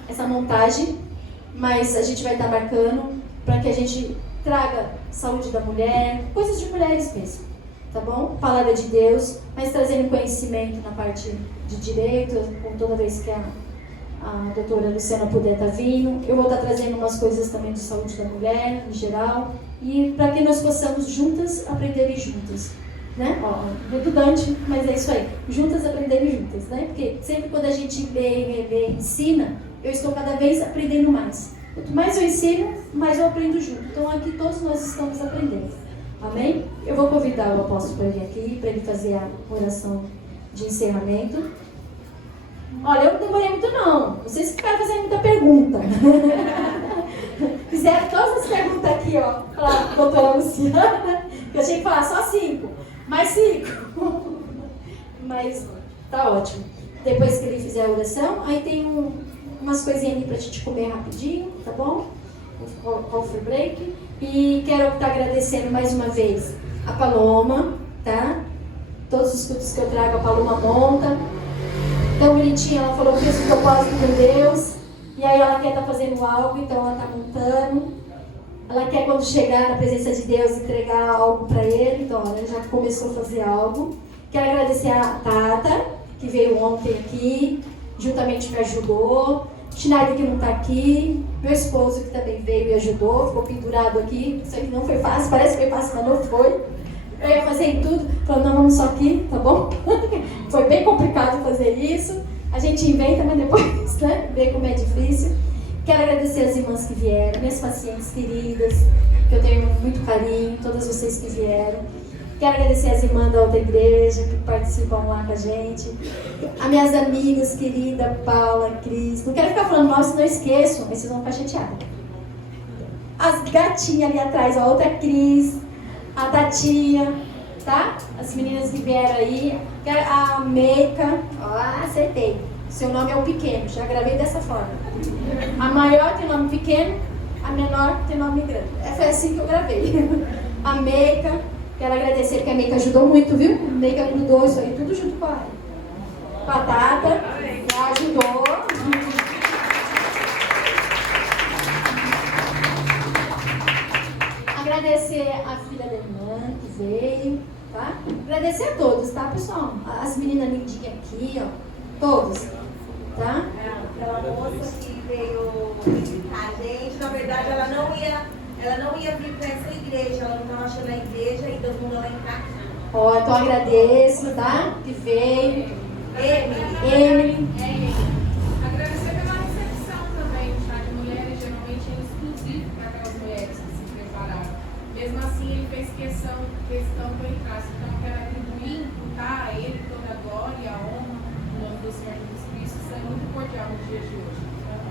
essa montagem, mas a gente vai estar marcando para que a gente traga saúde da mulher, coisas de mulheres mesmo, tá bom? Palavra de Deus, mas trazendo conhecimento na parte de direito, como toda vez que a doutora Luciana puder estar vindo. Eu vou estar trazendo umas coisas também de saúde da mulher, em geral, e para que nós possamos juntas aprenderem juntas. Né? Ó, redundante, mas é isso aí. Juntas aprenderem juntas, né? Porque sempre quando a gente vê, ensina, eu estou cada vez aprendendo mais. Quanto mais eu ensino, mais eu aprendo junto. Então aqui todos nós estamos aprendendo. Amém? Eu vou convidar o apóstolo para vir aqui, para ele fazer a oração de encerramento. Olha, eu não demorei muito não. Vocês ficaram fazendo muita pergunta. Fizeram todas as perguntas aqui, ó, para a doutora Luciana. Eu achei que falar só 5. Mais 5. Mas tá ótimo. Depois que ele fizer a oração, aí tem umas coisinhas ali pra gente comer rapidinho, tá bom? O coffee break. E quero estar agradecendo mais uma vez a Paloma, tá? Todos os cultos que eu trago, a Paloma monta. Tão bonitinha, ela falou que esse propósito com Deus. E aí ela quer estar fazendo algo, então ela tá montando. Ela quer, quando chegar na presença de Deus, entregar algo para Ele. Então, ela já começou a fazer algo. Quero agradecer a Tata, que veio ontem aqui, juntamente me ajudou. Schneider, que não está aqui. Meu esposo, que também veio e ajudou, ficou pendurado aqui. Isso aqui não foi fácil, parece que foi fácil, mas não foi. Eu ia fazer em tudo, falando, não, vamos só aqui, tá bom? Foi bem complicado fazer isso. A gente inventa, mas depois, né, vê como é difícil. Quero agradecer as irmãs que vieram, minhas pacientes queridas, que eu tenho muito carinho, todas vocês que vieram. Quero agradecer as irmãs da outra igreja que participam lá com a gente. As minhas amigas queridas, Paula, Cris. Não quero ficar falando mal, senão eu esqueço, mas vocês vão ficar chateadas. As gatinhas ali atrás, a outra Cris, a Tatinha, tá? As meninas que vieram aí. A Meika, ó, acertei. Seu nome é o pequeno, já gravei dessa forma. A maior tem nome pequeno, a menor tem nome grande. Foi assim que eu gravei. A Meika, quero agradecer porque a Meika ajudou muito, viu? A Meika mudou isso aí tudo junto com a Tata, já ajudou. Agradecer a filha da irmã que veio, tá? Agradecer a todos, tá, pessoal? As meninas lindinhas aqui, ó, todos. Tá? Aquela moça que veio visitar a gente, na verdade ela não ia vir para essa igreja, ela não estava achando a igreja e todo mundo lá em casa. Ó, então agradeço, tá? Que veio. Emily. Agradecer pela recepção também. O chá de mulheres geralmente é exclusivo para aquelas mulheres que se prepararam. Mesmo assim, ele fez questão que eu entrasse. Então, quero atribuir, tá? A ele toda a glória, a honra, no nome do Senhor Jesus Cristo. Isso é muito cordial nos dias de hoje.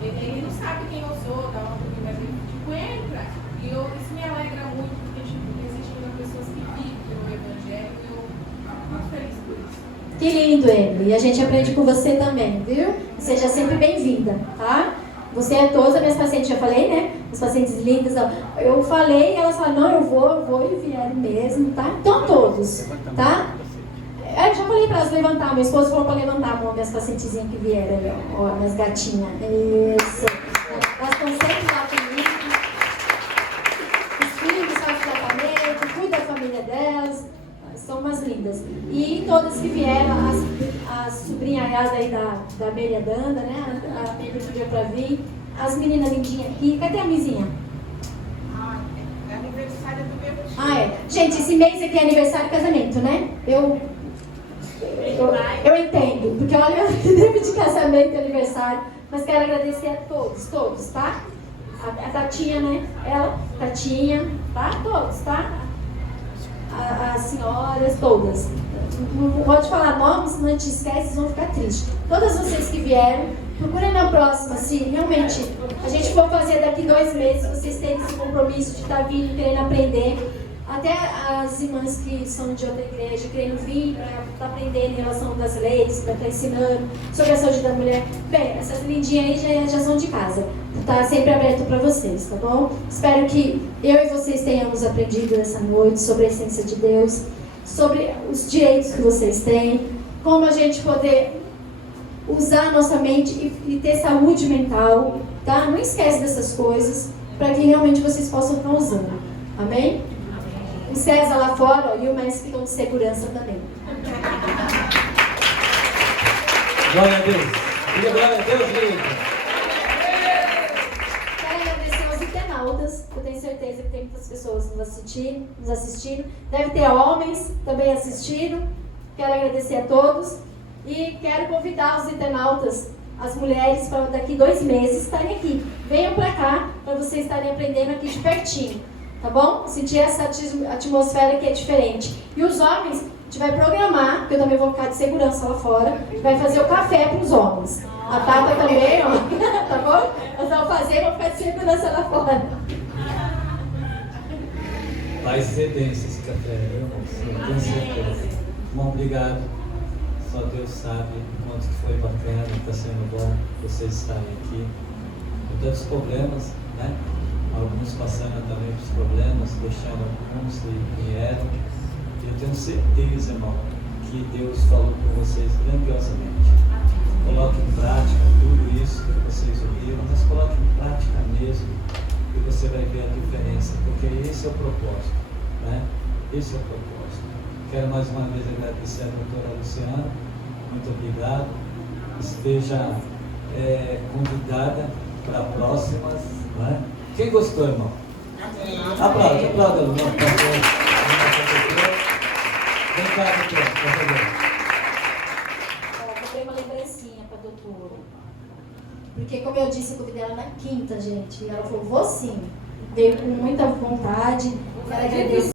Ele não sabe quem eu sou, da onde eu vim, mas ele entra. E isso me alegra muito, porque existem ainda pessoas que vivem o Evangelho e eu fico muito feliz por isso. Que lindo, Emily. E a gente aprende com você também, viu? Seja sempre bem-vinda, tá? Você é todas as minhas pacientes, já falei, né? As pacientes lindas. Eu falei e elas falaram, não, eu vou e vieram mesmo, tá? Então todos, tá? Eu já falei para elas levantar, meu esposo falou para levantar a mão, minhas pacientezinhas que vieram, ó, minhas gatinhas. Isso. Elas estão sempre lá comigo. Os filhos fazem tratamento, cuidam da família delas. São umas lindas. E todas que vieram, as sobrinhas aí da Amélia Danda, né? A Amélia que veio pra vir. As meninas lindinhas aqui. Cadê a Mizinha? É aniversário do meu tio. Ah, é. Gente, esse mês aqui é aniversário de casamento, né? Eu entendo. Porque olha, tempo de casamento e aniversário. Mas quero agradecer a todos, tá? A Tatinha, né? Ela, Tatinha, tá? Todos, tá? As senhoras, todas. Não pode falar nomes, senão a gente esquece, vocês vão ficar tristes. Todas vocês que vieram, procurem na próxima, se realmente a gente for fazer daqui 2 meses, vocês terem esse compromisso de estar vindo, querendo aprender. até as irmãs que são de outra igreja, querendo vir para aprender em relação das leis, para estar ensinando sobre a saúde da mulher. Bem, essas lindinhas aí já são de casa. Está sempre aberto para vocês, tá bom? Espero que eu e vocês tenhamos aprendido essa noite sobre a essência de Deus, sobre os direitos que vocês têm, como a gente poder usar a nossa mente e ter saúde mental, tá? Não esquece dessas coisas, para que realmente vocês possam estar usando. Amém? O César lá fora, ó, e o mestre estão de segurança também. Glória a Deus. Diga glória a Deus, Lívia. Quero agradecer aos internautas. Eu tenho certeza que tem muitas pessoas nos assistindo. Deve ter homens também assistindo. Quero agradecer a todos. E quero convidar os internautas, as mulheres, para daqui 2 meses estarem aqui. Venham para cá, para vocês estarem aprendendo aqui de pertinho. Tá bom? Sentir essa atmosfera que é diferente. E os homens, a gente vai programar, porque eu também vou ficar de segurança lá fora, a gente vai fazer o café para os homens. A Tata também, ó. Tá bom? Nós vamos fazer, vou ficar de segurança lá fora. Vai ser denso esse café, eu tenho certeza. Irmão, obrigado. Só Deus sabe o quanto que foi bacana, está sendo bom vocês estarem aqui. Com tantos problemas, né? Alguns passando também pelos problemas, deixando alguns e vieram. E eu tenho certeza, irmão, que Deus falou com vocês grandiosamente. Coloque em prática tudo isso que vocês ouviram, mas coloque em prática mesmo e você vai ver a diferença, porque esse é o propósito, né? Esse é o propósito. Quero mais uma vez agradecer a doutora Luciana, muito obrigado. Esteja convidada para próximas, né? Quem gostou, irmão? Aplauda, irmão. Vem cá, doutora, por favor. Comprei uma lembrancinha para a doutora. Porque, como eu disse, eu convidei ela na quinta, gente. E ela falou, vou sim. Veio com muita vontade. Quero agradecer.